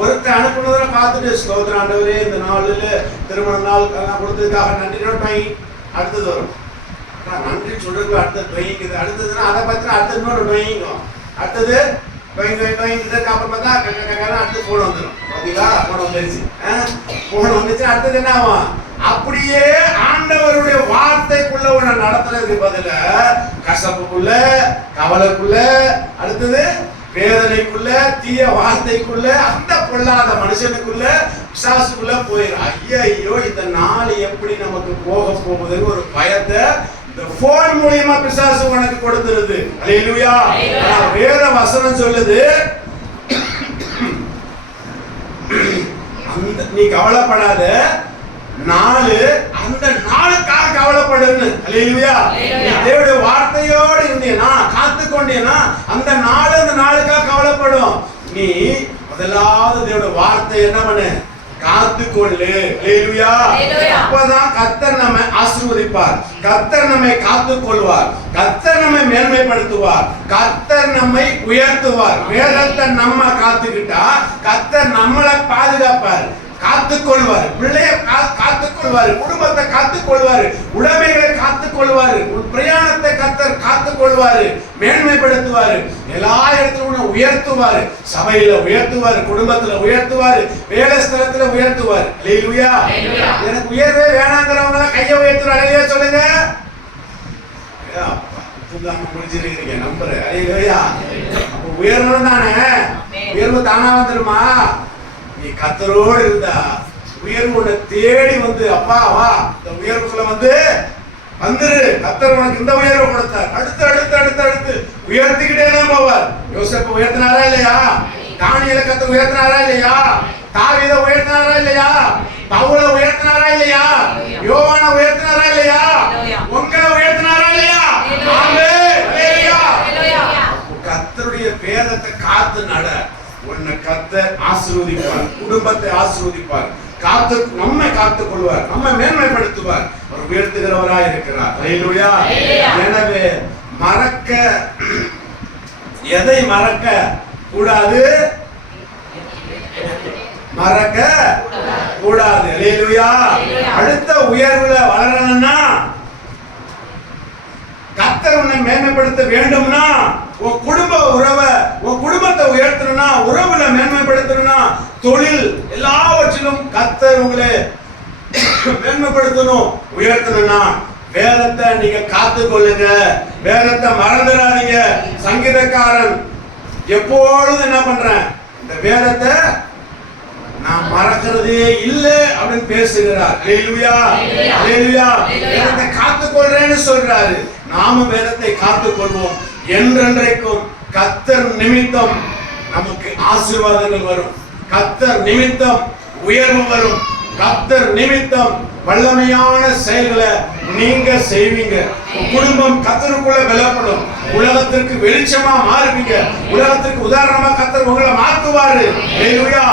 ஒருத்தர் அனுப்புனதை பார்த்துட்டு ஸ்தோத்திரம் ஆண்டவரே இந்த நாளில் திருமண நாள் கொடுத்ததுக்காக நன்றி அடுத்தது வரும். நன்றி சொல்றதுக்கு அடுத்தது டொயிங்குது. அடுத்ததுன்னா அதை பார்த்துன்னா அடுத்தது இன்னொரு டொயிங்கும். அடுத்தது அப்புறம் பார்த்தா அடுத்து போன் வந்துடும். பார்த்தீங்களா, போன் வந்துருச்சு. போன் வந்துச்சு, அடுத்தது என்ன ஆகும், அப்படியே ஆண்டவருடைய வார்த்தைக்குள்ள உன்னை நடத்துறதுக்கு பதில கசப்புக்குள்ள, கவலைக்குள்ள, அடுத்தது வேதனைக்குள்ள, தீய வார்த்தைக்குள்ள, அந்த பொல்லாத மனுஷனுக்குள்ள, பிசாசுக்குள்ள போயிடும். ஐயோ இந்த நாள் எப்படி நமக்கு போக போகுதுன்னு ஒரு பயத்தை இந்த போன் மூலியமா பிசாசு உனக்கு கொடுத்துருது. அல்லேலூயா. வேத வசனம் சொல்லுது, நீ கவலைப்படாத, நாலு அந்த நாளுக்காக கவலைப்படுன்னு. அல்லேலூயா. தேவனுடைய வார்த்தையோடு இருந்தீனா, காத்து கொண்டீனா, அந்த நாள் அந்த நாளுக்காக கவலைப்படும். நீ முதலாவது தேவனுடைய வார்த்தை என்ன பண்ணு, காத்துக்கொள்ளு. அல்லேலூயா. அப்பதான் கர்த்தர் நம்மை ஆசீர்வதிப்பார், கர்த்தர் நம்மை காத்துக்கொள்வார், கர்த்தர் நம்மை மேன்மைப்படுத்துவார், கர்த்தர் நம்மை உயர்த்துவார். வேதத்தை நம்ம காத்துக்கிட்டா கர்த்தர் நம்மளை பாதுகாப்பார், காத்துக்கொள்வார், பிள்ளைய காத்துக்கொள்வார், குடும்பத்தை காத்துக்கொள்வார், உடைமைகளை காத்துக்கொள்வார், பிரயாணத்தை கர்த்தர் காத்துக்கொள்வார், மேன்மைப்படுத்துவார், எல்லா இடத்திலும் உயர்த்துவார், சபையில உயர்த்துவார், குடும்பத்துல உயர்த்துவார், வேலை ஸ்தலத்துல உயர்த்துவார். அல்லேலூயா. எனக்கு உயர்வே வேணாங்கிறவங்க எல்லாம் கையை உயர்த்துவார். அல்லேலூயா சொல்லுங்க. முடிஞ்சிருக்கீங்க நம்புறேன். அல்லேலூயா. உயர்வு தானே, உயர்வு தானா வந்துருமா? நீ கர்த்தரோடு இருந்தா உயர்வு உன்னை தேடி வந்து, அப்பா வா இந்த உயர்வுக்குள்ள வந்து வந்துரு. கர்த்தர் உனக்கு இந்த உயர்வை கொடுத்தார், அடுத்து அடுத்து அடுத்து அடுத்து உயர்த்திக்கிட்டே தான் போவார். யோசேப்பை உயர்த்தினாரா இல்லையா? தானியேலை கர்த்தர் உயர்த்தினாரா இல்லையா? தாவீதை உயர்த்தினாரா இல்லையா? பவுலை உயர்த்தினாரா இல்லையா? யோவானை உயர்த்தினாரா இல்லையா? உங்களை உயர்த்தினாரா இல்லையா? ஆமென். அல்லேலூயா. கர்த்தருடைய வேதத்தை காத்து நட, உன்னை கர்த்தர் ஆசீர்வதிப்பார், குடும்பத்தை ஆசீர்வதிப்பார், நம்மை காத்துக் கொள்வார், நம்மை மேன்மைப்படுத்துவார், அவர் உயர்த்துகிறவராய் இருக்கிறார். அல்லேலூயா. எனவே மறக்க, எதை மறக்க கூடாது, மறக்க கூடாது. அல்லேலூயா. அடுத்த உயர்வுல வளரணும்னா, கர்த்தர் உன்னை மேன்மைப்படுத்த வேண்டும்னா, உன் குடும்ப உறவை, உன் குடும்பத்தை உயர்த்தணும்னா, உறவுல மேன்மைப்படுத்தணும்னா, தொழில் எல்லாவற்றிலும் கர்த்தர் உங்களை மேன்மைப்படுத்தணும், உயர்த்தணும்னா வேதத்தை நீங்க காத்துக்கொள்ளுங்க, வேதத்தை மறந்துடாதீங்க. சங்கீதக்காரன் எப்பொழுது என்ன பண்றேன், இந்த வேதத்தை நான் மறக்கிறதே இல்லை அப்படின்னு பேசுகிறார். அல்லேலூயா. அல்லேலூயா. வேதத்தை காத்துக்கொள்றேன்னு சொல்றாரு. நாம வேதத்தை காத்துக்கொள்வோம். என்றென்றைக்கும் கர்த்தர் நிமித்தம் நமக்கு ஆசீர்வாதங்கள் வரும், கர்த்தர் நிமித்தம் உயர்வு வரும், கர்த்தர் நிமித்தம் வல்லமையான செயல்களை நீங்க செய்வீங்க. குடும்பம் கர்த்தருக்குள்ள பலப்படும், உலகத்திற்கு வெளிச்சமா மாறுவீங்க, உலகத்திற்கு உதாரணமா கர்த்தர் உங்களை மாற்றுவாரு. அல்லேலூயா.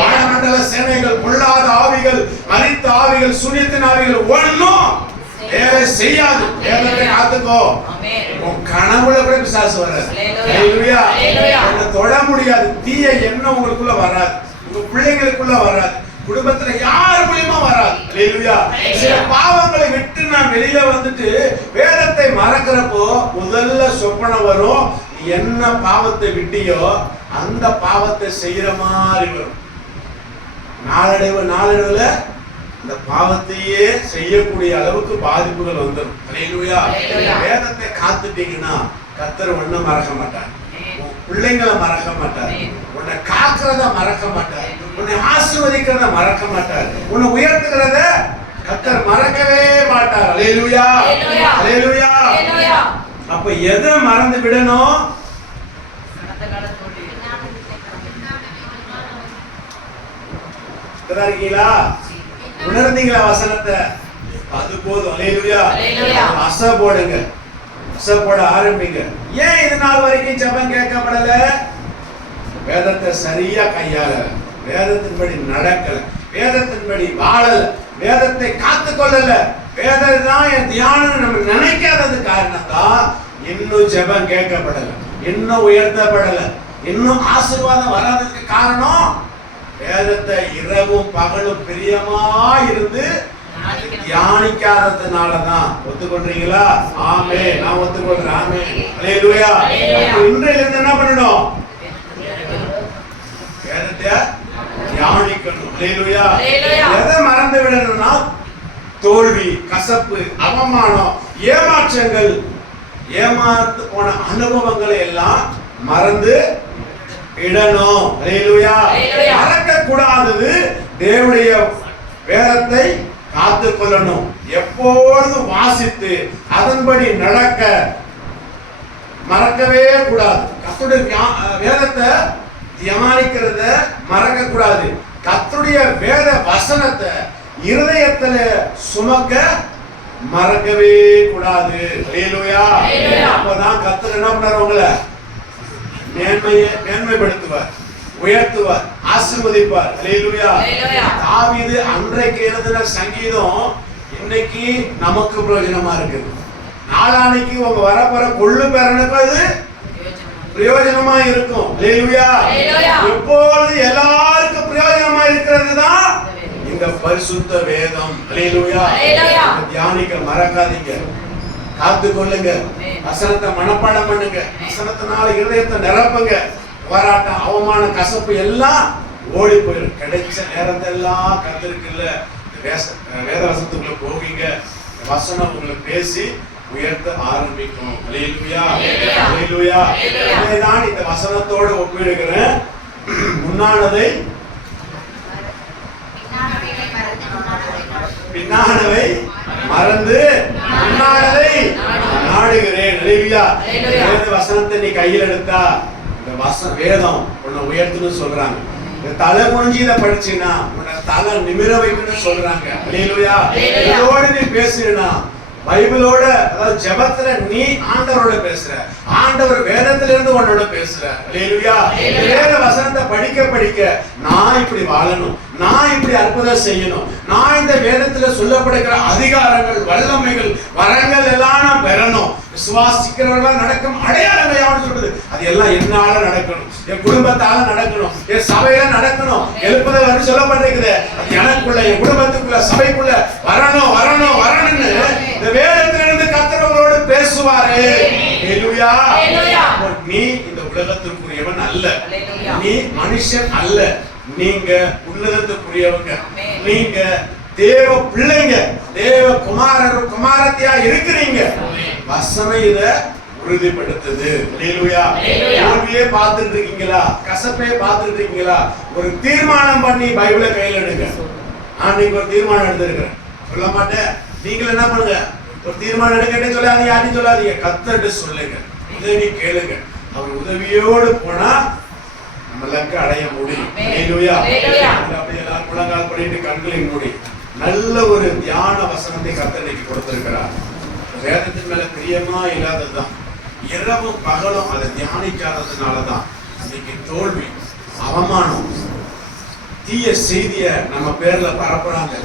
வானமண்டல சேனைகள், பொல்லாத ஆவிகள், மரித்த ஆவிகள், சூனியத்தின் ஆவிகள் ஒண்ணும் வேலை செய்யாது. வேதத்தை காத்துக்கோ. உன் கனவுல கூட பிசாசு வராது. அல்லேலூயா. உன்னை தொட முடியாது, தீய எண்ணம் உங்களுக்குள்ள வராது, உங்க பிள்ளைங்களுக்குள்ள வராது, குடும்பத்துல யார் மூலியமா வராது. அல்லேலூயா. சில பாவங்களை விட்டு நான் வெளியில வந்துட்டு வேதத்தை மறக்கிறப்போ முதல்ல சொப்பனை வரும், என்ன பாவத்தை விட்டியோ அந்த பாவத்தை செய்யற மாதிரி வரும். நாளடைவுல இந்த பாவத்தையே செய்யக்கூடிய அளவுக்கு பாதிப்புகள் வந்துடும். அல்லேலூயா. வேதத்தை காத்துட்டீங்கன்னா கர்த்தர் ஒன்னும் மறக்க மாட்டார், பிள்ளைங்களை மறக்க மாட்டார், உன்னை காக்கிறத மறக்க மாட்டார், உன்னை ஆசீர்வதிக்கிறத மறக்க மாட்டார், உன்னை உயர்த்துகிறத கர்த்தர் மறக்கவே மாட்டார். அல்லேலூயா. அல்லேலூயா. அப்ப எதை மறந்து விடணும்? இருக்கீங்களா? உணர்ந்தீங்களா வசனத்தை? அது போதும். அல்லேலூயா. அசை போடுங்க, அசை போட ஆரம்பிங்க. ஏன் இது நாள் வரைக்கும் ஜெபம் கேட்கப்படல? வேதத்தை சரியா கையாள, வேதத்தின்படி நடக்கல, வேதத்தின்படி வாழல, வேதத்தை காத்து கொள்ளல, வேதம் தான் என் தியானம் நம்ம நினைக்காதது காரணம் தான் இன்னும் ஜெபம் கேட்கப்படல, இன்னும் உயர்த்தப்படல, இன்னும் ஆசீர்வாதம் வராததுக்கு காரணம் வேதத்தை இரவும் பகலும் பிரியமா இருந்து தியானிக்காததுனாலதான். ஒத்துக்கொள்றீங்களா? ஆமே. நான் ஒத்துக்கொள்றேன். ஆமே. அல்லேலூயா. இன்றையில இருந்து என்ன பண்ணணும்? வேதத்தை தியானிக்கணும். அல்லேலூயா. எதை மறந்து விடணும்னா தோல்வி, கசப்பு, அவமானம், ஏமாற்றங்கள், ஏமாந்து போன அனுபவங்களை எல்லாம் மறந்து இடணும். அல்லேலூயா. மறக்க கூடாதது தேவனுடைய வேதத்தை காத்து கொள்ளணும். எப்பொழுதும் வாசித்து அதன்படி நடக்க மறக்கவே கூடாது. கர்த்தருடைய வேதத்தை தியானிக்கிறத மறக்க கூடாது. கர்த்தருடைய வேத வசனத்தை இருதயத்துல சுமக்க மறக்கவே கூடாது. அல்லேலூயா. அப்பதான் கர்த்தர் என்ன பண்ணார்? உங்களை மேன்மைப்படுத்துவார், உயர்த்துவார், ஆசீர்வதிப்பார். அல்லேலூயா. தாவீது அன்றைக்கு எழுதின சங்கீதம் இன்னைக்கு நமக்கு பிரயோஜனமா இருக்குது. நாளானைக்கு உங்க வரப்போற கொள்ளு பேரனுக்கு அது பிரயோஜனமா இருக்கும். அல்லேலூயா. எப்பொழுது எல்லாருக்கும் பிரயோஜனமா இருக்கிறது தான் இந்த பரிசுத்த வேதம். அல்லேலூயா. தியானிக்க மறக்காதீங்க, காத்து கொள்ளுங்க, வசனத்தை மனப்பாடம் பண்ணுங்க, வசனத்தினால இருதயத்தை நிரப்புங்க. போராட்டம், அவமானம், கசப்பு எல்லாம் ஓடி போயிடும். கிடைச்ச நேரத்தை எல்லாம் கத்திருக்குல்ல வேத வசனத்துக்குள்ள போவீங்க. வசனம் உங்களை பேசி உயர்த்த ஆரம்பிக்கும். அல்லேலூயா. அல்லேலூயா. நான் இந்த வசனத்தோடு ஒப்பிடுகிறேன். முன்னானதை பின்னானவை மறந்து முன்னானதை நாடுகிறேன். அல்லேலூயா. வேத வசனத்தை நீ கையில் எடுத்தா இந்த வேதம் உன்னை உயர்த்துன்னு சொல்றாங்க. தலை குனிஞ்சி இதை படிச்சீங்கன்னா உன்னை தலை நிமிர வைக்கணும்னு சொல்றாங்க. அல்லேலூயா. இதோட நீ பேசுறீனா பைபிளோட, அதாவது ஜெபத்துல நீ ஆண்டவரோட பேசுற, ஆண்டவர் வேதத்துல இருந்து உன்னோட பேசுற. அல்லேலூயா. வேத வசனத்தை படிக்க படிக்க நான் இப்படி வாழணும், நான் இப்படி அற்புதம் செய்யணும், நான் இந்த வேதத்துல சொல்லப்படுகிற அதிகாரங்கள், வல்லமைகள், வரங்கள் எல்லாம் நான் பெறணும், விசுவாசிக்கிறவர்களா நடக்கும் அடையாளங்கள் யாரும் சொல்றது அது எல்லாம் என்னால நடக்கணும், என் குடும்பத்தால நடக்கணும், என் சபையில நடக்கணும். எழுப்புதல் வந்து சொல்லப்பட்டிருக்குது, அது எனக்குள்ள, என் குடும்பத்துக்குள்ள, சபைக்குள்ள வரணும் வரணும் வரணும்னு இந்த வேதத்திலிருந்து கர்த்தரோடு பேசுவாரு. அல்லேலூயா. நீ இந்த உலகத்திற்குரியவன் அல்ல, நீ மனுஷன் அல்ல, நீங்க உன்னதத்துக்குரியவங்க, நீங்க தேவ பிள்ளைங்க, தேவ குமாரர் குமாரத்தியா இருக்கிறீங்க. வசனம் இத உறுதிப்படுத்துது. அல்லேலூயா. தோல்வியே பார்த்துட்டு இருக்கீங்களா? கசப்பே பார்த்துட்டு இருக்கீங்களா? ஒரு தீர்மானம் பண்ணி பைபிளை கையில் எடுங்க. நான் நீங்க ஒரு தீர்மானம் எடுத்திருக்கிறேன் சொல்ல மாட்டேன். நீங்க என்ன பண்ணுங்க? ஒரு தீர்மானம் எடுக்கட்டே சொல்லாதீங்க, யாரையும் சொல்லாதீங்க, கர்த்தர்ட்ட சொல்லுங்க, உதவி கேளுங்க. அவர் உதவியோடு போனா நம்மளுக்கு அடைய முடியும். அல்லேலூயா. அப்படியே எல்லாரும் முழங்கால் பண்ணிட்டு கண்களை மூடி நல்ல ஒரு தியான வசனத்தை கர்த்தர் இன்னைக்கு கொடுத்திருக்கிறார். வேதத்தின் மேல பிரியமா இல்லாததுதான், இரவும் பகலும் அதை தியானிக்காததுனாலதான் இன்னைக்கு தோல்வி, அவமானம், தீய செய்திய நம்ம பேர்ல பரப்புறாங்க.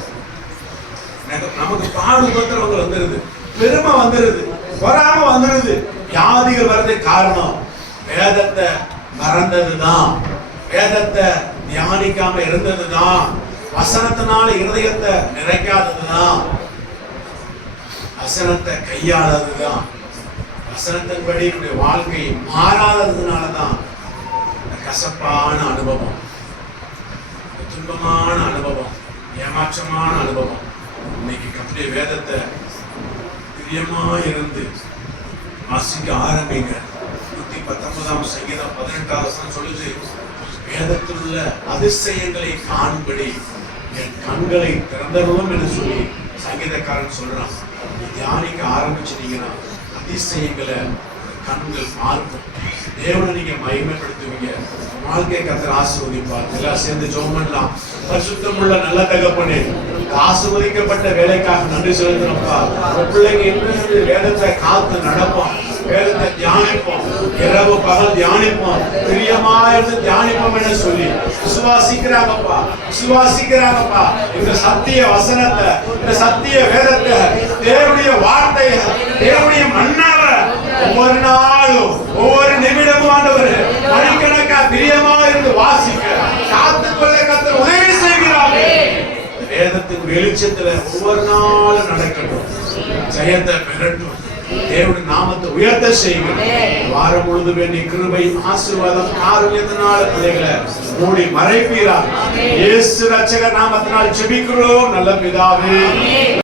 நமக்கு பாடுபட்டவங்க வந்துருது, பெருமை வந்துருது, பொறாம வந்துருது, வியாதிகள் வர்றதுக்கு காரணம் வேதத்தை மறந்ததுதான், வேதத்தை தியானிக்காம இருந்ததுதான். வசனத்தினால இருதயத்தை நிறைக்காததுதான், வசனத்தை கையாளதுதான், வசனத்தின்படி வாழ்க்கை மாறாததுனாலதான் இந்த கசப்பான அனுபவம், துன்பமான அனுபவம், ஏமாற்றமான அனுபவம். இன்னைக்கு கர்த்தருடைய வேதத்தை பிரியமா இருந்து வாசிக்க ஆரம்பிங்க. 119 சங்கீதம் 18 சொல்லுது, வேதத்தில் உள்ள அதிசயங்களை காணும்படி என் கண்களை திறந்தருளும் என்று சொல்லி சங்கீதக்காரன் சொல்றான். தியானிக்க ஆரம்பிச்சிட்டீங்கன்னா அதிசயங்களை கண்கள் பார்க்கும். தேவனை நீங்க மகிமைப்படுத்துவீங்க. வாழ்க்கை கர்த்தர் ஆசீர்வதிப்பார். எல்லாம் சேர்ந்து ஜெபம் பண்ணலாம். பரிசுத்தமுள்ள நல்ல தகப்பனே, ஆசீர்வதிக்கப்பட்ட வேலைக்காக நன்றி செலுத்துறோம்ப்பா. பிள்ளைங்க இன்னும் வேதத்தை காத்து நடப்போம், வேதத்தை தியானிப்போம், இரவு பகல் தியானிப்போம், பிரியமா இருந்து தியானிப்போம் என்று சொல்லி விசுவாசிக்கிறாங்கப்பா, விசுவாசிக்கிறாங்கப்பா. இந்த சத்திய வசனத்தை, இந்த சத்திய வேதத்தை, தேவனுடைய வார்த்தையை, தேவனுடைய மன்னாவை ஒவ்வொரு நாளும் ஒவ்வொரு நிமிடமும் ஆண்டவரே மணிக்கணக்கா பிரியமா இருந்து வாசிக்க காத்துக்கொள்ள கர்த்தர் உதவி செய்கிறார். வேதத்தின் வெளிச்சத்துல ஒவ்வொரு நாளும் நடக்கட்டும், ஜெயத்தை பெறட்டும், தேவனுடைய நாமத்தை உயர்த்த செய்யும். வாரம் முழுதும் வேண்டிய கிருபை ஆசீர்வாதம் காருண்யத்தினால பிள்ளைகளை மூடி மறைப்பீரார். இயேசு ரட்சகர் நாமத்தினால் ஜெபிக்கிறோம் நல்ல பிதாவே.